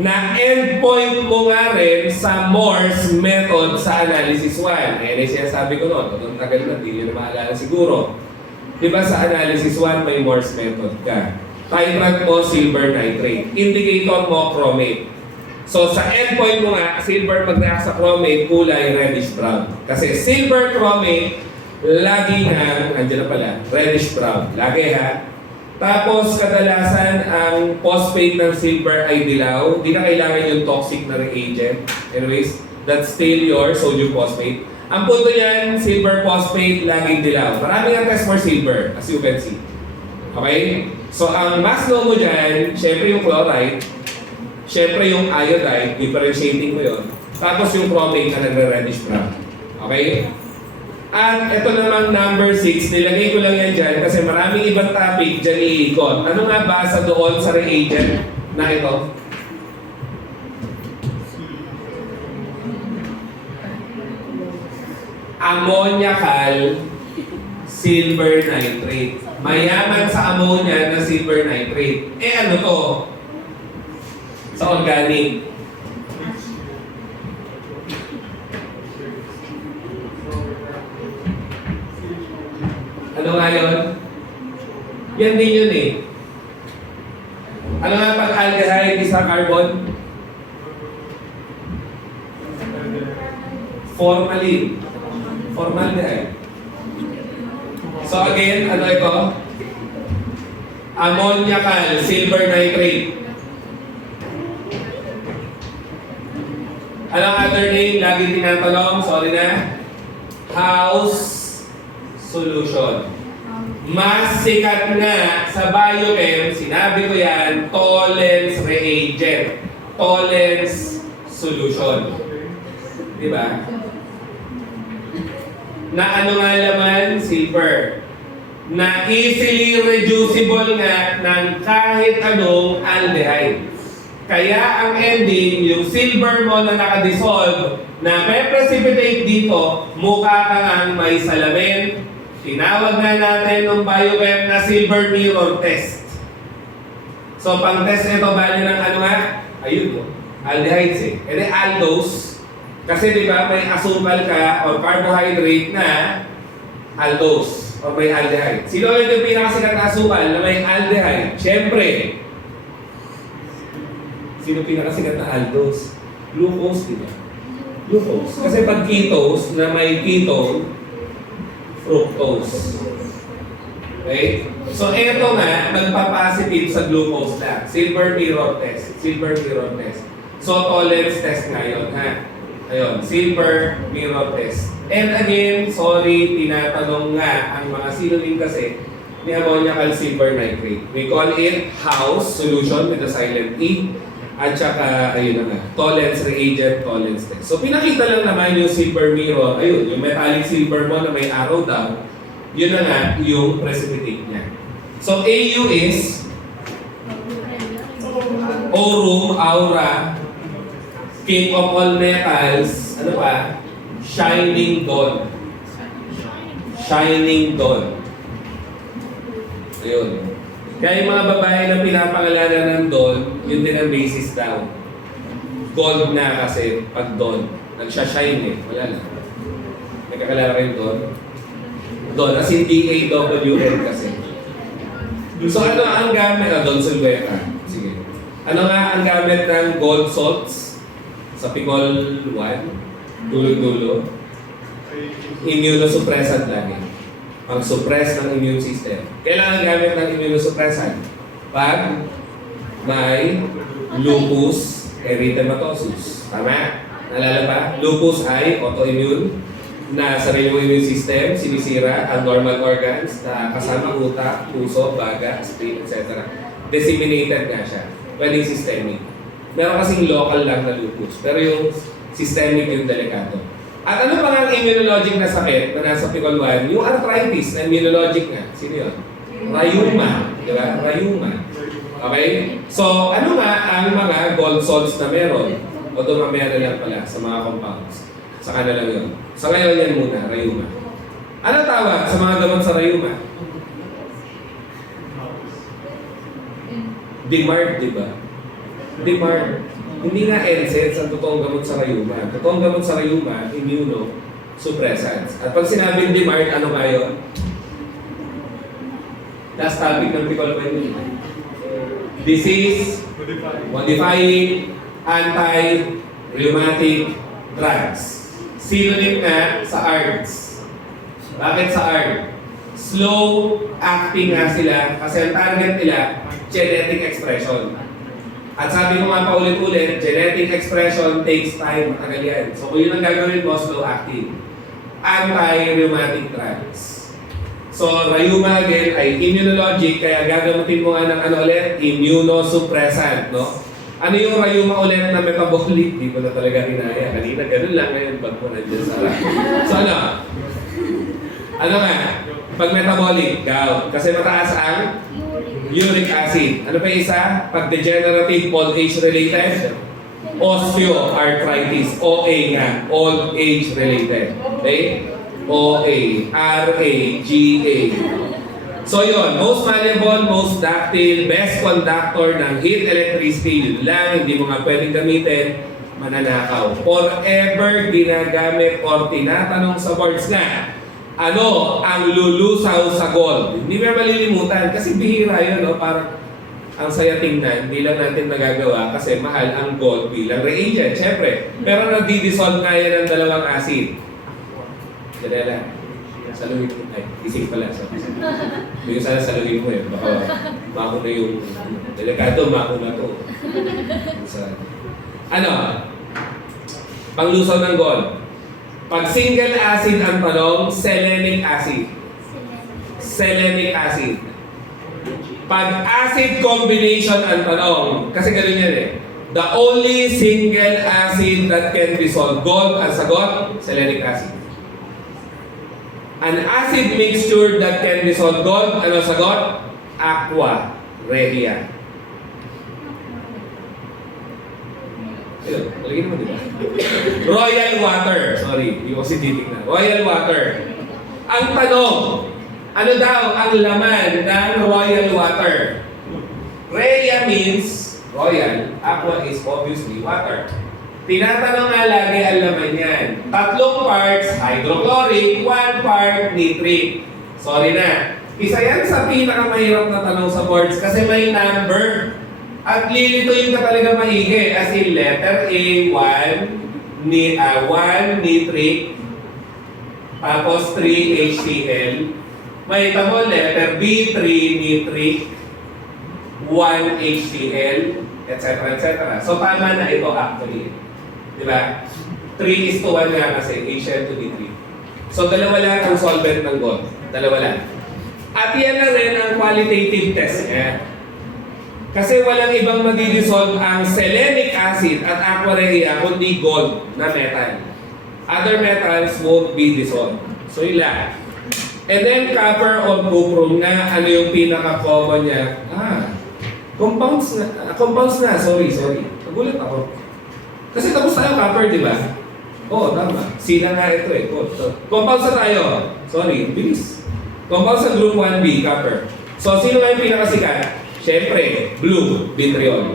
na endpoint mo nga rin sa Morse method sa analysis 1? Eh, sinasabi ko noon, itong tagal na, hindi nyo na maalala siguro. Diba sa analysis 1, may Morse method ka. Titrant mo, silver nitrate. Indicator mo, chromate. So sa endpoint mo nga, silver mag-react sa chromate, kulay reddish-brown. Kasi silver chromate, lagi nga, andyan na pala, reddish-brown. Lagi ha. Tapos kadalasan, ang phosphate ng silver ay dilaw. Hindi na kailangan yung toxic na reagent. Anyways, that's still your sodium phosphate. Ang punto niyan, silver phosphate, laging dilaw. Maraming ang test for silver, as you can see. Okay? So ang mas low mo dyan, syempre yung chloride, syempre yung iodide, differentiating mo yun. Tapos yung chromate na nagre-reddish brown. Okay? At ito namang number 6, nilagay ko lang yan dyan kasi maraming ibang topic dyan iikot. Ano nga ba sa doon sa reagent na ito? ammoniacal silver nitrate. Mayaman sa ammonia na silver nitrate. Eh ano to? Sa organic. Ano nga yun? Yan din yun eh. Ano nga pag aldehyde isa carbon? Formalin. Formaldehyde. So again, ano ito? Ammoniacal silver nitrate. Anong other name? Lagi tinatanong, sorry na. House solution. Mas sikat na sa biochem, sinabi ko yan, Tollens reagent. Tollens solution. Diba? Na ano nga laman? Silver. Na easily reducible nga ng kahit anong aldehyde. Kaya ang ending, yung silver mo na nakadissolve, na may precipitate dito, mukha ka ngang may salamin. Tinawag na natin ng biochem na silver mirror test. So, pang test ito, bali ng ano nga? Ayun mo, aldehydes eh. E di aldose. Kasi di ba may asukal ka o carbohydrate na aldose o may aldehyde. Sino ulit yung pinakasikat na asukal na may aldehyde? Siyempre, sino pinakasikat na aldose? Glucose, di ba? Glucose. Kasi pag ketose na may ketone, fructose. Okay? So, eto nga, nagpa-positive sa glucose lang. Silver mirror test. Silver mirror test. So, tolerance test nga yun, ha? Ayun, silver mirror test. And again, sorry, tinatanong nga ang mga synonym kasi ni ammoniacal silver nitrate. We call it house solution with a silent E. At saka, ayun na nga, tollens reagent, tollens test. So, pinakita lang naman yung silver mirror, ayun, yung metallic silver mo na may arrow down, yun na nga, yung precipitate niya. So, AU is aurum, aura, king of all metals, ano pa? Shining dawn. Shining dawn. Ayun. Kaya yung mga babae na pinapangalanan ng dawn, yun din ang basis daw. Gold na kasi pag dawn. Nagsha-shine eh. Wala na. Nagkakalala kayo dawn? Dawn, as in D-A-W-N kasi. So ano ang gamit? Dawn Silvera. Sige. Ano nga ang gamit ng gold salts? Sa Picol 1, dulo-dulo, immunosuppressant lagi. Pang-suppress ng immune system. Kailangan gamit ng immunosuppressant pag may lupus erythematosus. Tama? Naalala pa? Lupus ay autoimmune na sarili mong immune system, sinisira ang normal organs na kasama utak, puso, baga, spleen, etc. Disseminated nga siya. Pwedeng systemic. Meron kasing local lang na lupus, pero yung systemic yung delikado. At ano pa nga ang immunologic na sakit na nasa Picol 1? Yung arthritis na immunologic nga. Sino yun? Rheuma. Di ba? Rheuma. Okay? So, ano nga ang mga gold salts na meron? O mamaya na lang pala sa mga compounds. Sa kanila yun. Sa ngayon yan muna, rheuma. Ano tawag sa mga gamot sa rheuma? DMARD, di ba? DMARD. Hindi nga NSAIDs ang totoong gamot sa rheuma. Totoong gamot sa rheuma, immunosuppressants. At pag sinabing DMARD, ano nga yun? Last topic ng Picol 1. Disease, modifying, anti-rheumatic drugs. Synonym nga sa ARDS. Bakit sa ARD? Slow acting nga sila kasi ang target nila, genetic expression. At sabi ko nga paulit-ulit, genetic expression takes time, matagal yan. So kung yun ang gagawin mo, slow acting. Anti-rheumatic drugs. So rheuma again ay immunologic, kaya gagamitin mo nga ng ano ulit? Immunosuppressant, no? Ano yung rheuma ulit na metabolic? Di ko na talaga kinaya. Kanina ganun lang, ngayon pag mo nandiyan sa So ano? Ano nga? Pag metabolic, gout. Kasi mataas ang uric acid. Ano pa yung isa? Pag degenerative old age related? Osteoarthritis. OA nga. Old age related. Okay? OA, RA, GA. So yun, most malleable, most ductile, best conductor ng heat electricity, yun lang, hindi mo nga pwedeng gamitin, mananakaw. Forever ginagamit or tinatanong sa boards nga, ano ang lulusaw sa gold? Hindi mo malilimutan kasi bihira yun, no? Parang ang saya tingnan, hindi lang natin nagagawa kasi mahal ang gold bilang reagent, syempre. Pero nagdi-dissolve nga yan ng dalawang acid. Yan lang. Saluhin mo. Ay, isip pala. Hindi ko sana saluhin mo eh. Baka mako na yung delikado, mako na to. Ano? Panglusaw ng gold. Pag single acid ang tanong, selenic acid. Selenic acid. Pag acid combination ang tanong, kasi ganun yan eh. The only single acid that can dissolve gold, ang sagot, selenic acid. An acid mixture that can dissolve gold, ano sagot? Aqua regia. Ayun, talagin mo diba? Royal water. Sorry, hindi ko kasi titignan. Royal water. Ang tanong, ano daw ang laman ng royal water? Regia means royal. Aqua is obviously water. Tinatanong nga lagi ang laman yan. 3 parts hydrochloric, 1 part nitric. Sorry na. Isa yan sa pinakamahirap na tanong sa boards kasi may number. At lilituin ka talaga maigi. As in letter A, 1 nitric, tapos 3 HCl. May tamo letter B, 3 nitric, 1 HCl, etc. etc. So tama na ito actually. Diba? 3:1 nga kasi, HCl to D3. So dalawa lang ang solvent ng gold. Dalawa lang. At yan na rin ang qualitative test niya. Kasi walang ibang madidissolve ang selenic acid at aqua regia kundi gold na metal. Other metals won't be dissolved. So yun lang. And then copper or cuprum na ano yung pinaka-common niya? Compounds na. Sorry. Nagulat ako. Kasi tapos tayo copper, di ba? Oo, tama. Sila nga ito eh. Compounds na tayo. Sorry, bilis. Compounds sa group 1B, copper. So, sino nga yung pinakasikat? Siyempre, blue, vitriol.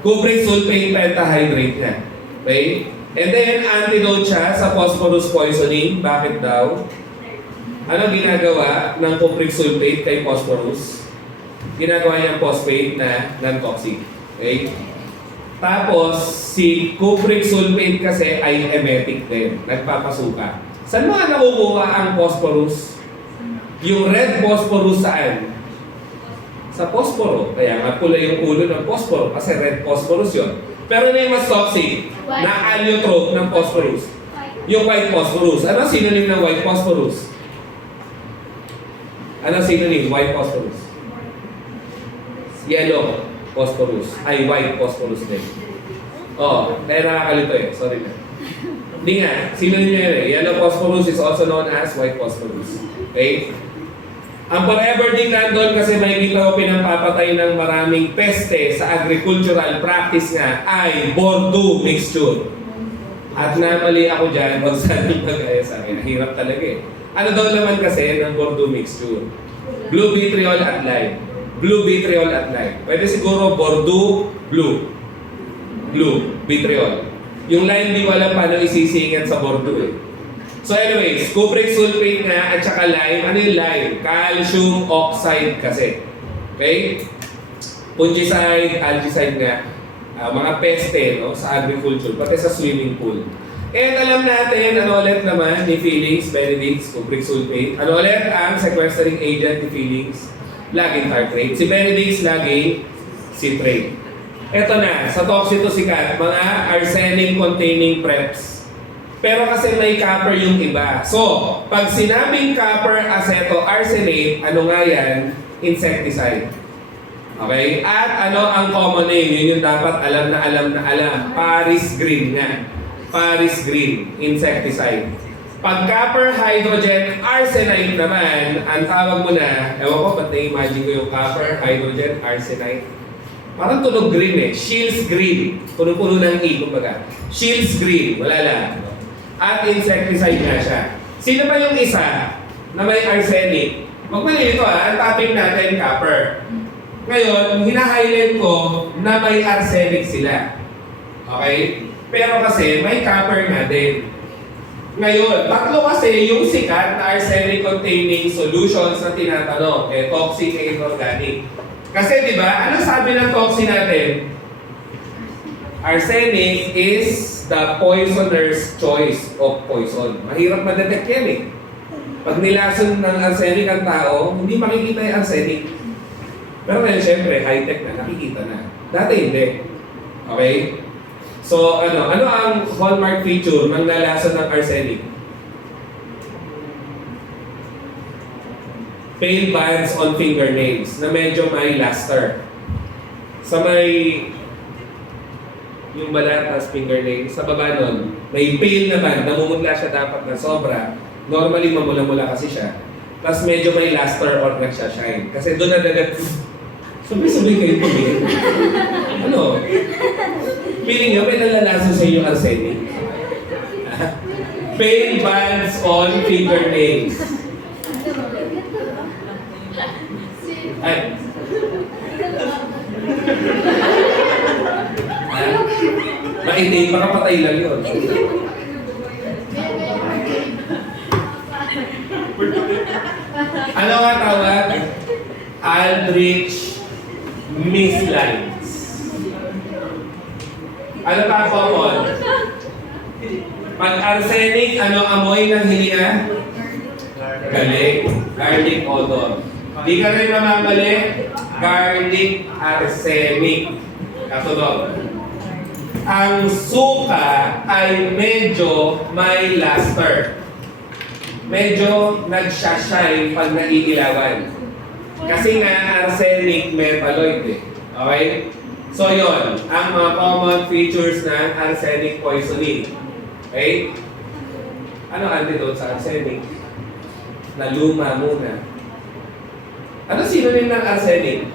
Cupric sulfate pentahydrate na. Okay? And then, antidote siya sa phosphorus poisoning. Bakit daw? Ano ginagawa ng cupric sulfate kay phosphorus? Ginagawa niyang phosphate na non-toxic. Okay? Tapos, si cupric sulfate kasi ay emetic din. Nagpapasuka. Saan mo nakukuha ang phosphorus? Yung red phosphorus saan? Sa posporo. Kaya nga pula yung ulo ng posporo kasi red phosphorus yun. Pero na yung mas toxic na allotrope ng phosphorus. Yung white phosphorus. Ano synonym ng white phosphorus? Ano synonym? White phosphorus. Yellow phosphorus. Ay, white phosphorus din. Oh, kaya nakakalito eh. Sorry na. Hindi nga. Synonym niya yun eh. Yellow phosphorus is also known as white phosphorus. Okay? Ang forever din nandun kasi makikita ko pinapapatay ng maraming peste sa agricultural practice nga ay Bordeaux mixture. At namali ako dyan, wag saan pag-aya sa akin. Hirap talaga eh. Ano daw naman kasi ng Bordeaux mixture? Blue vitriol at lime. Blue vitriol at lime. Pwede siguro Bordeaux blue. Blue vitriol. Yung lime di wala paano isisingit sa Bordeaux eh. So anyways, cupric sulfate nga at saka lime. Ano yung lime? Calcium oxide kasi. Okay? Fungicide, algicide nga. Mga peste no, sa agriculture, pati sa swimming pool. And alam natin, ano ulit naman ni Feelings, Benedict's, cupric sulfate. Ano ulit ang sequestering agent ni Feelings? Laging tartrate. Si Benedict's laging citrate. Ito na, sa toxitosicat, mga arsenic-containing preps. Pero kasi may copper yung iba. So, pag sinabing copper aceto arsenate, ano nga yan? Insecticide. Okay? At ano ang common name? Yun yung dapat alam. Paris green nga. Paris green. Insecticide. Pag copper hydrogen arsenide naman, ang tawag mo na, ewan ko, ba't na-imagine ko yung copper hydrogen arsenide? Parang tunog green eh. Shields green. Puno-puno ng E, kumbaga. Shields green. Wala lang. At insecticide nga siya. Sino ba yung isa na may arsenic? Magmali ito ang topic natin, copper. Ngayon, hina-highlight ko na may arsenic sila. Okay? Pero kasi may copper na din. Ngayon, tatlo kasi yung sikat na arsenic-containing solutions na tinatanong, toxic and inorganic. Kasi di ba, ano sabi ng toxic natin? Arsenic is the poisoner's choice of poison. Mahirap ma-detect yan eh. Pag nilason ng arsenic ang tao, hindi makikita yung arsenic. Pero ngayon, syempre, high-tech na, nakikita na. Dati hindi. Okay? So, ano ang hallmark feature ng lalason ng arsenic? Pale bands on fingernails na medyo may luster. Sa may yung balat tas fingernail, sa baba nun, may pale naman, namumutla siya dapat na sobra. Normally, mamula-mula kasi siya. Tapos medyo may luster or nagsashine. Kasi doon na dagat, sabi-sabi kayo tumingin. Ano? Feeling nyo, may nalalaso sa inyo arsenic? Pale bands on fingernails. Ay. Maitim, makapatay lang yun. Ano nga tawag? Aldrich mislines. Ano pa common? Pag arsenic, ano amoy ng hininga? Garlic. Garlic odor. Di ka rin mamamali, garlic arsenic. Kasunod. Ang suka ay medyo may luster. Medyo nagsashine pag naiilawan. Kasi nga arsenic metalloid eh. Okay? So yon, ang mga common features ng arsenic poisoning. Okay? Ano antidote sa arsenic? Naluma muna. Ano synonym ng arsenic?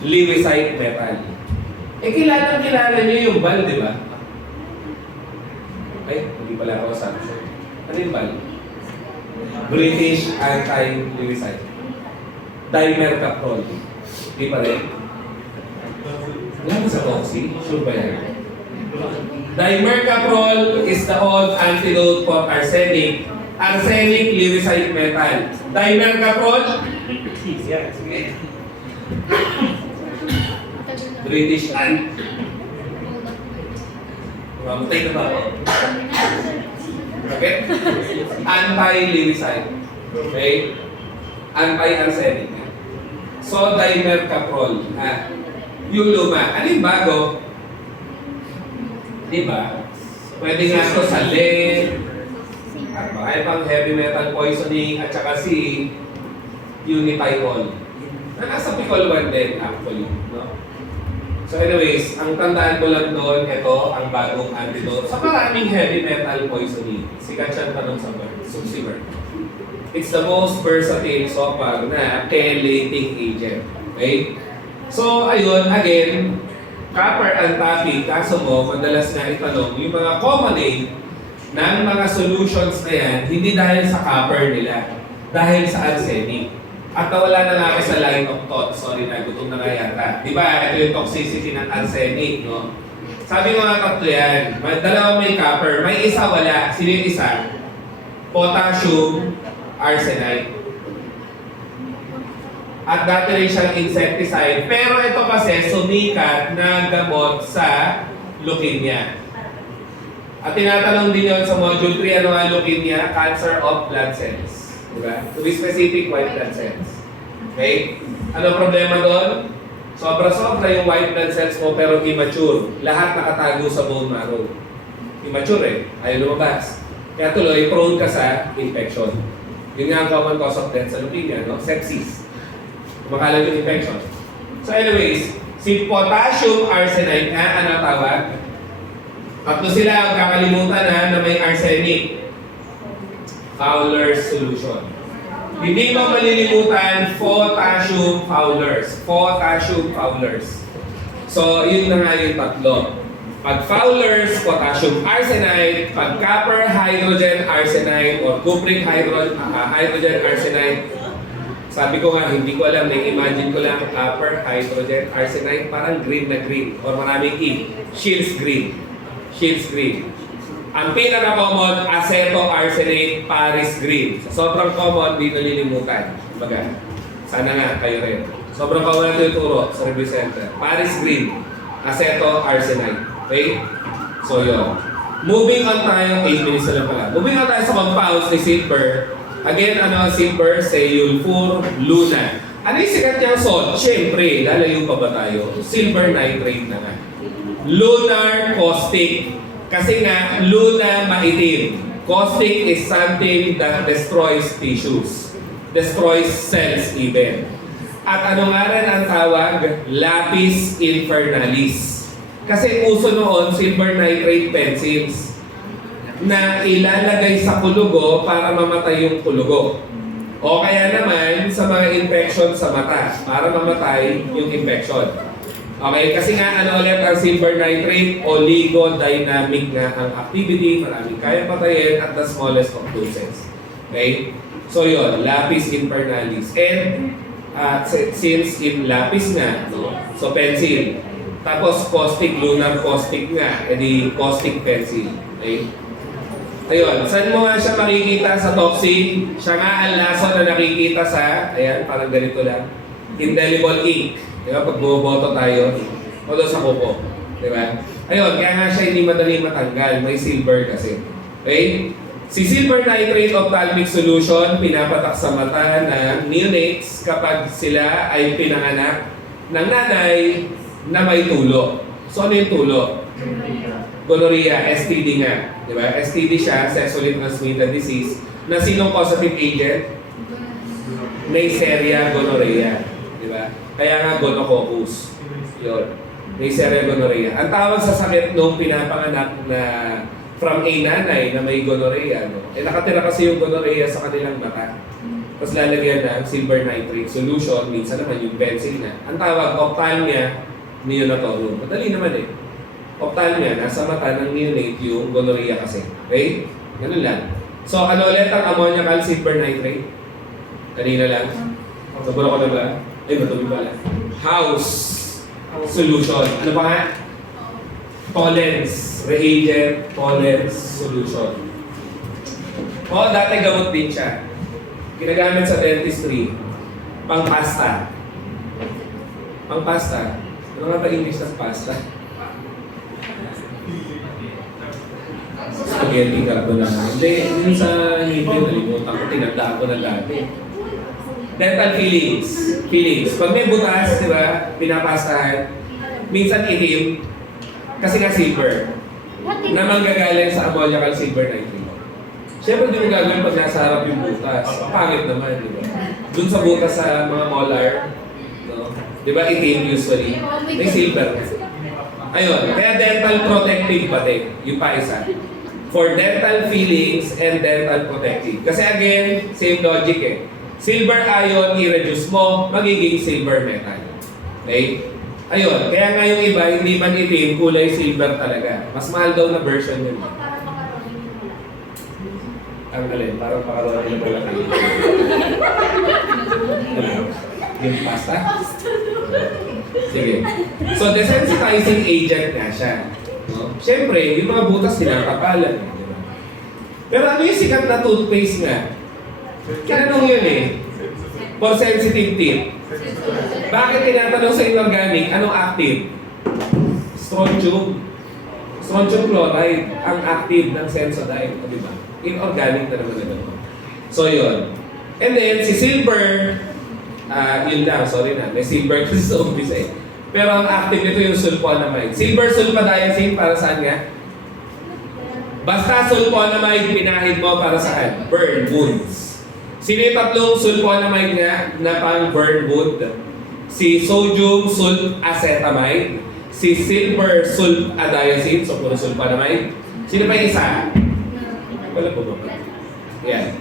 Lewisite metal. Kilala niyo yung BAL, di ba? Ay, hindi pala ako sabi. Ano yung BAL? British Anti-Lewisite. Dimercaprol. Di pa rin? Alam mo sa Oxy? Sure ba yan? Dimercaprol is the old antidote for arsenic. Arsenic lewisite metal. Dimercaprol? Yan, sige. British Mamatay na ba ako? Okay? Anti-lewisite. Okay? Anti-arsenic. So, dimercaprol. Yung luma. Ano yung bago? Diba? Pwede nga ito sa lead, at baka pang heavy metal poisoning, at saka si unithiol. Na nasa Picol 1 din, actually. No? So anyways, ang tandaan ko lang doon, ito ang bagong antidote sa maraming heavy metal poisoning. Sikat siyang tanong sa Subsimer. It's the most versatile sopag na chelating agent. Okay? So ayun, again, copper ang topic, kaso mo, madalas nga itanong, yung mga common name ng mga solutions na yan, hindi dahil sa copper nila, dahil sa arsenic. At nawala na nga ako sa line of thought. Sorry na, gutom na nga yata. Di ba, ito yung toxicity ng arsenic, no? Sabi ko nga tatlo yan, dalawang may copper, may isa wala. Sino yung isa? Potassium arsenite. At dati rin siyang insecticide. Pero ito kasi sumikat na gamot sa leukemia. At tinatanong din yun sa module 3, ano nga leukemia? Cancer of blood cells. Diba? To be specific, white blood cells. Okay? Ano problema doon? Sobra-sobra yung white blood cells mo pero immature. Lahat nakatago sa bone marrow. Immature eh. Ayaw lumabas. Kaya tuloy, prone ka sa infection. Yun nga ang common cause of death sa leukemia, no? Sepsis. Makalat yung infection. So anyways, si potassium arsenite nga, ano tawag? Tatlo sila ang kakalimutan na may arsenic. Fowler's solution. Hindi mo malilimutan, potassium Fowler's. Potassium Fowler's. So, yun na nga yung tatlo. Pag Fowler's, potassium arsenide. Pag copper hydrogen arsenide or cupric hydrogen arsenide. Sabi ko nga, hindi ko alam, imagine ko lang copper hydrogen arsenide, parang green na green or maraming E. Shields green. Shields green. Ang pinaka-common, aceto arsenate, Paris green. Sobrang common, di nalilimutan. Kumbaga, sana nga kayo rin. Sobrang common natin ituro sa review center. Paris green, aceto arsenite. Okay? So yun. Moving on tayo, 8 minutes na lang pala. Moving on tayo sa compounds ni silver. Again, ano ang silver? Sulfur, luna. Ano yung sikat niyang salt? Siyempre, lalayo pa ba tayo? Silver nitrate na nga. Lunar caustic. Kasi nga, luna maitim. Caustic is something that destroys tissues. Destroys cells even. At ano nga rin ang tawag? Lapis infernalis. Kasi uso noon, silver nitrate pencils na ilalagay sa kulugo para mamatay yung kulugo. O kaya naman sa mga infection sa mata para mamatay yung infection. Okay, kasi nga ano ulit ang silver nitrate, oligodynamic nga ang activity, maraming kaya patayin at the smallest of doses. Okay? So yun, lapis infernalis. And since in lapis nga, no? So pencil. Tapos caustic, lunar caustic nga, edi caustic pencil. Okay? Ayun, saan mo nga siya makikita sa toxin? Siya nga ang laso na nakikita sa, ayan, parang ganito lang, indelible ink. Diba? Pag bumoboto tayo, o doon sa kuko. Diba? Ayun, kaya nga siya hindi madali matanggal. May silver kasi. Okay? Si silver nitrate ophthalmic solution, pinapatak sa mata ng neonates kapag sila ay pinanganak ng nanay na may tulo. So ano yung tulo? Gonorrhea, STD nga. Diba? STD siya, sexually transmitted disease, na sinong causative agent? Neisseria gonorrhea. Diba? Kaya nga gonococcus. Yun. Neisseria gonorrhea. Ang tawag sa sakit nung pinapanganak na from a nanay na may gonorrhea, no? Eh nakatira kasi yung gonorrhea sa kanilang mata. Tapos lalagyan ng silver nitrate solution, minsan naman yung pencil na. Ang tawag, ophthalmia neonatorum. Madali naman eh. Ophthalmia, nasa mata ng neonate yung gonorrhea kasi. Okay? Ganun lang. So ano ulit ang ammoniacal silver nitrate? Kanina lang. Sobra ko na ba? Ay, matumi pala. House solution. Ano pa nga? Pollens. Reagent Pollens solution. O, dati gamot din siya. Ginagamit sa dentistry. Pang-pasta. Pang-pasta. Ano nga ba English ng pasta? Spaghetti carbonara. Hindi, yun sa Hindi, nalimutan ko. Tinagdaan ko na dati. Dental fillings. Fillings. Pag may butas, di ba, pinapastahan, minsan itim, kasi nga silver, na manggagaling sa ammoniacal silver nitrate. Siyempre, di mo gagawin pag nasa harap yung butas. Pangit naman, di ba? Dun sa butas sa mga molar, no? Di ba, itim usually. May silver. Ayun, kaya dental protective pati, yung pa isa. For dental fillings and dental protective. Kasi again, same logic eh. Silver ion, i-reduce mo, magiging silver metal. Okay? Ayun, kaya nga yung iba, hindi man itim, kulay silver talaga. Mas mahal daw na version yun. Ang alin, parang pakaroni na malaki. Yung pasta? Sige. So, desensitizing agent nga siya. No? Siyempre, yung mga butas sinakapalan. Diba? Pero ano yung sikat na toothpaste nga? Kinanong yun eh. For sensitive teeth. Bakit tinatanong sa inorganic, anong active? Strontium. Strontium chloride ang active ng Sensodyne. Di ba? Inorganic na naman ito. So yun. And then, si silver, yun lang, sorry na, may silver kasi sa umpisa eh. Pero ang active nito yung sulfonamide. Silver sulfadiazine para saan nga? Basta sulfonamide, pinahid mo para saan? Burn wounds. Sino yung tatlong sulfonamide nga na pang burn wound? Si sodium sulfacetamide, si silver sulfadiazine, so puro sulfonamide. Sino pa yung isa? Wala po ba? Yan.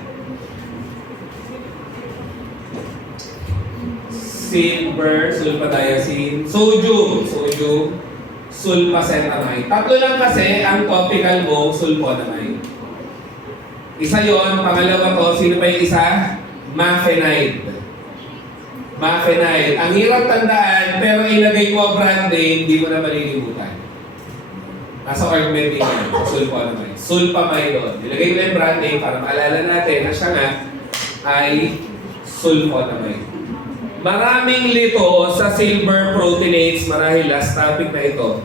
Silver sulfadiazine, sodium sulfacetamide. Tatlo lang kasi ang topical mo, sulfonamide. Isa yon, pangalawa to, sino pa yung isa? Mafenide. Mafenide. Ang hirap tandaan, pero ilagay mo ang brand name, hindi mo na malilimutan. Nasa ointment din yan, sa sulfonamide. Sulfamide doon. Ilagay mo yung brand name para maalala natin na siya nga ay sulfonamide. Maraming lito sa silver proteinates, marahil last topic na ito.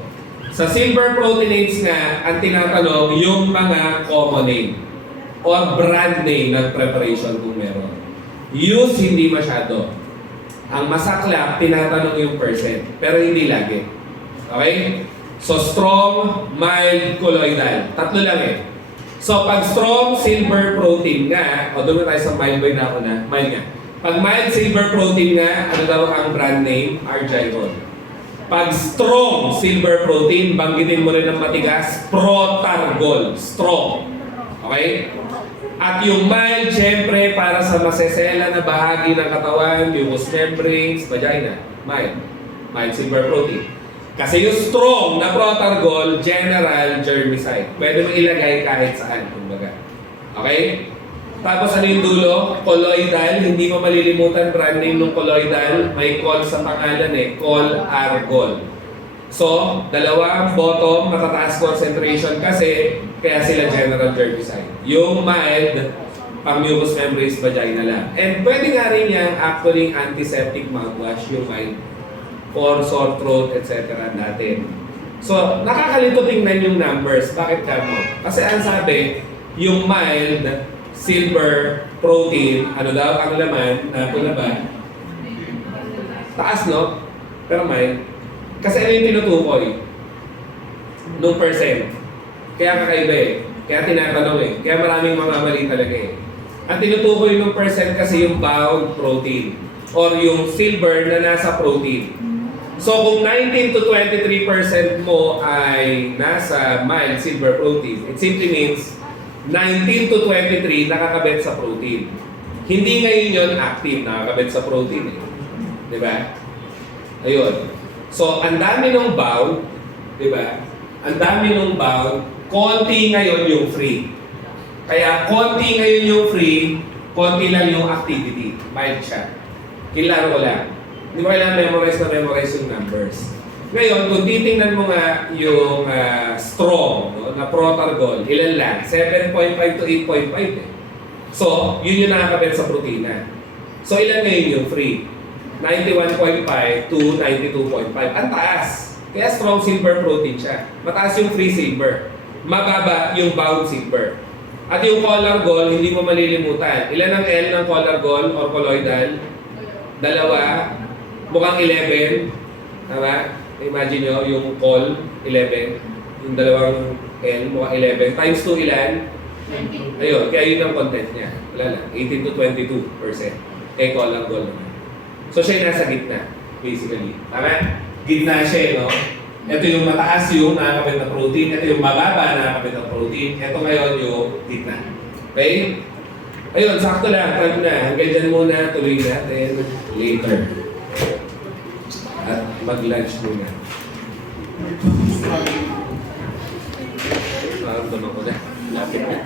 Sa silver proteinates nga, ang tinatanong yung mga common name or brand name ng preparation kung meron. Use hindi masyado. Ang masaklap, tinatanong yung percent, pero hindi lagi. Okay? So, strong, mild, colloidal. Tatlo lang eh. So, pag strong silver protein nga, o doon tayo sa mild boy na ako na, mild nga. Pag mild silver protein nga, ano daw ang brand name? Argyrol. Pag strong silver protein, banggitin mo rin ng matigas, Protargol. Strong. Okay? At yung mild, syempre, para sa masesela na bahagi ng katawan, mucous membranes, vagina, mild. Mild silver protein. Kasi yung strong na Protargol, general germicide. Pwede mo ilagay kahit saan, kumbaga. Okay? Tapos ano yung dulo? Colloidal. Hindi mo malilimutan brand name ng colloidal. May col sa pangalan eh. Col-Argol. So, dalawang bottom, matataas concentration kasi kaya sila general germicide. Yung mild, pang mucous membranes, vagina lang. And pwede nga rin yung actually antiseptic mouthwash, yung mild, for sore throat, etc. natin. So, nakakalito tingnan yung numbers. Bakit kamo? Kasi ang sabi, yung mild, silver, protein, ano daw ang laman, pula ba? Taas, no? Pero mild. Kasi ano yung tinutukoy? Nung percent. Kaya kakaiba eh. Kaya tinatanong eh. Kaya maraming mga mali talaga eh. Ang tinutukoy ng percent kasi yung bound protein or yung silver na nasa protein. So kung 19 to 23% mo ay nasa mild silver protein, it simply means 19 to 23 nakakabit sa protein. Hindi ngayon yun active, nakakabit sa protein eh. Di ba? Ayun. So, ang dami ng bound, di ba? Ang dami ng bound, konti ngayon yung free. Kaya konti ngayon yung free, konti lang yung activity. Mild siya. Kilaro ko lang. Hindi mo kailangan memorize yung numbers. Ngayon, kung titingnan mo nga yung strong, no, na Protargol, ilan lang? 7.5 to 8.5 eh. So, yun yung nakakabit sa protina. So, ilan ngayon yung free? 91.5 to 92.5. Ang taas. Kaya strong silver protein siya. Mataas yung free silver. Mababa yung bound silver. At yung Collargol, hindi mo malilimutan. Ilan ang L ng Collargol or colloidal? Dalawa. Mukhang 11. Tama? Imagine nyo yung col, 11. Yung dalawang L, mukhang 11. Times 2 ilan? 20. Ayun, kaya yun ang content niya. Wala lang. 18 to 22%. Eh, Collargol naman. So, siya yung nasa gitna, basically. Tama? Gitna siya, no? Ito yung mataas yung nakakabit na protein. Ito yung mababa na nakakabit na protein. Ito ngayon yung gitna. Okay? Ayun, sakto lang. Try na. Hanggang dyan muna. Tuloy natin later. At mag-lunch muna. Maramdaman ko na. Lapit na.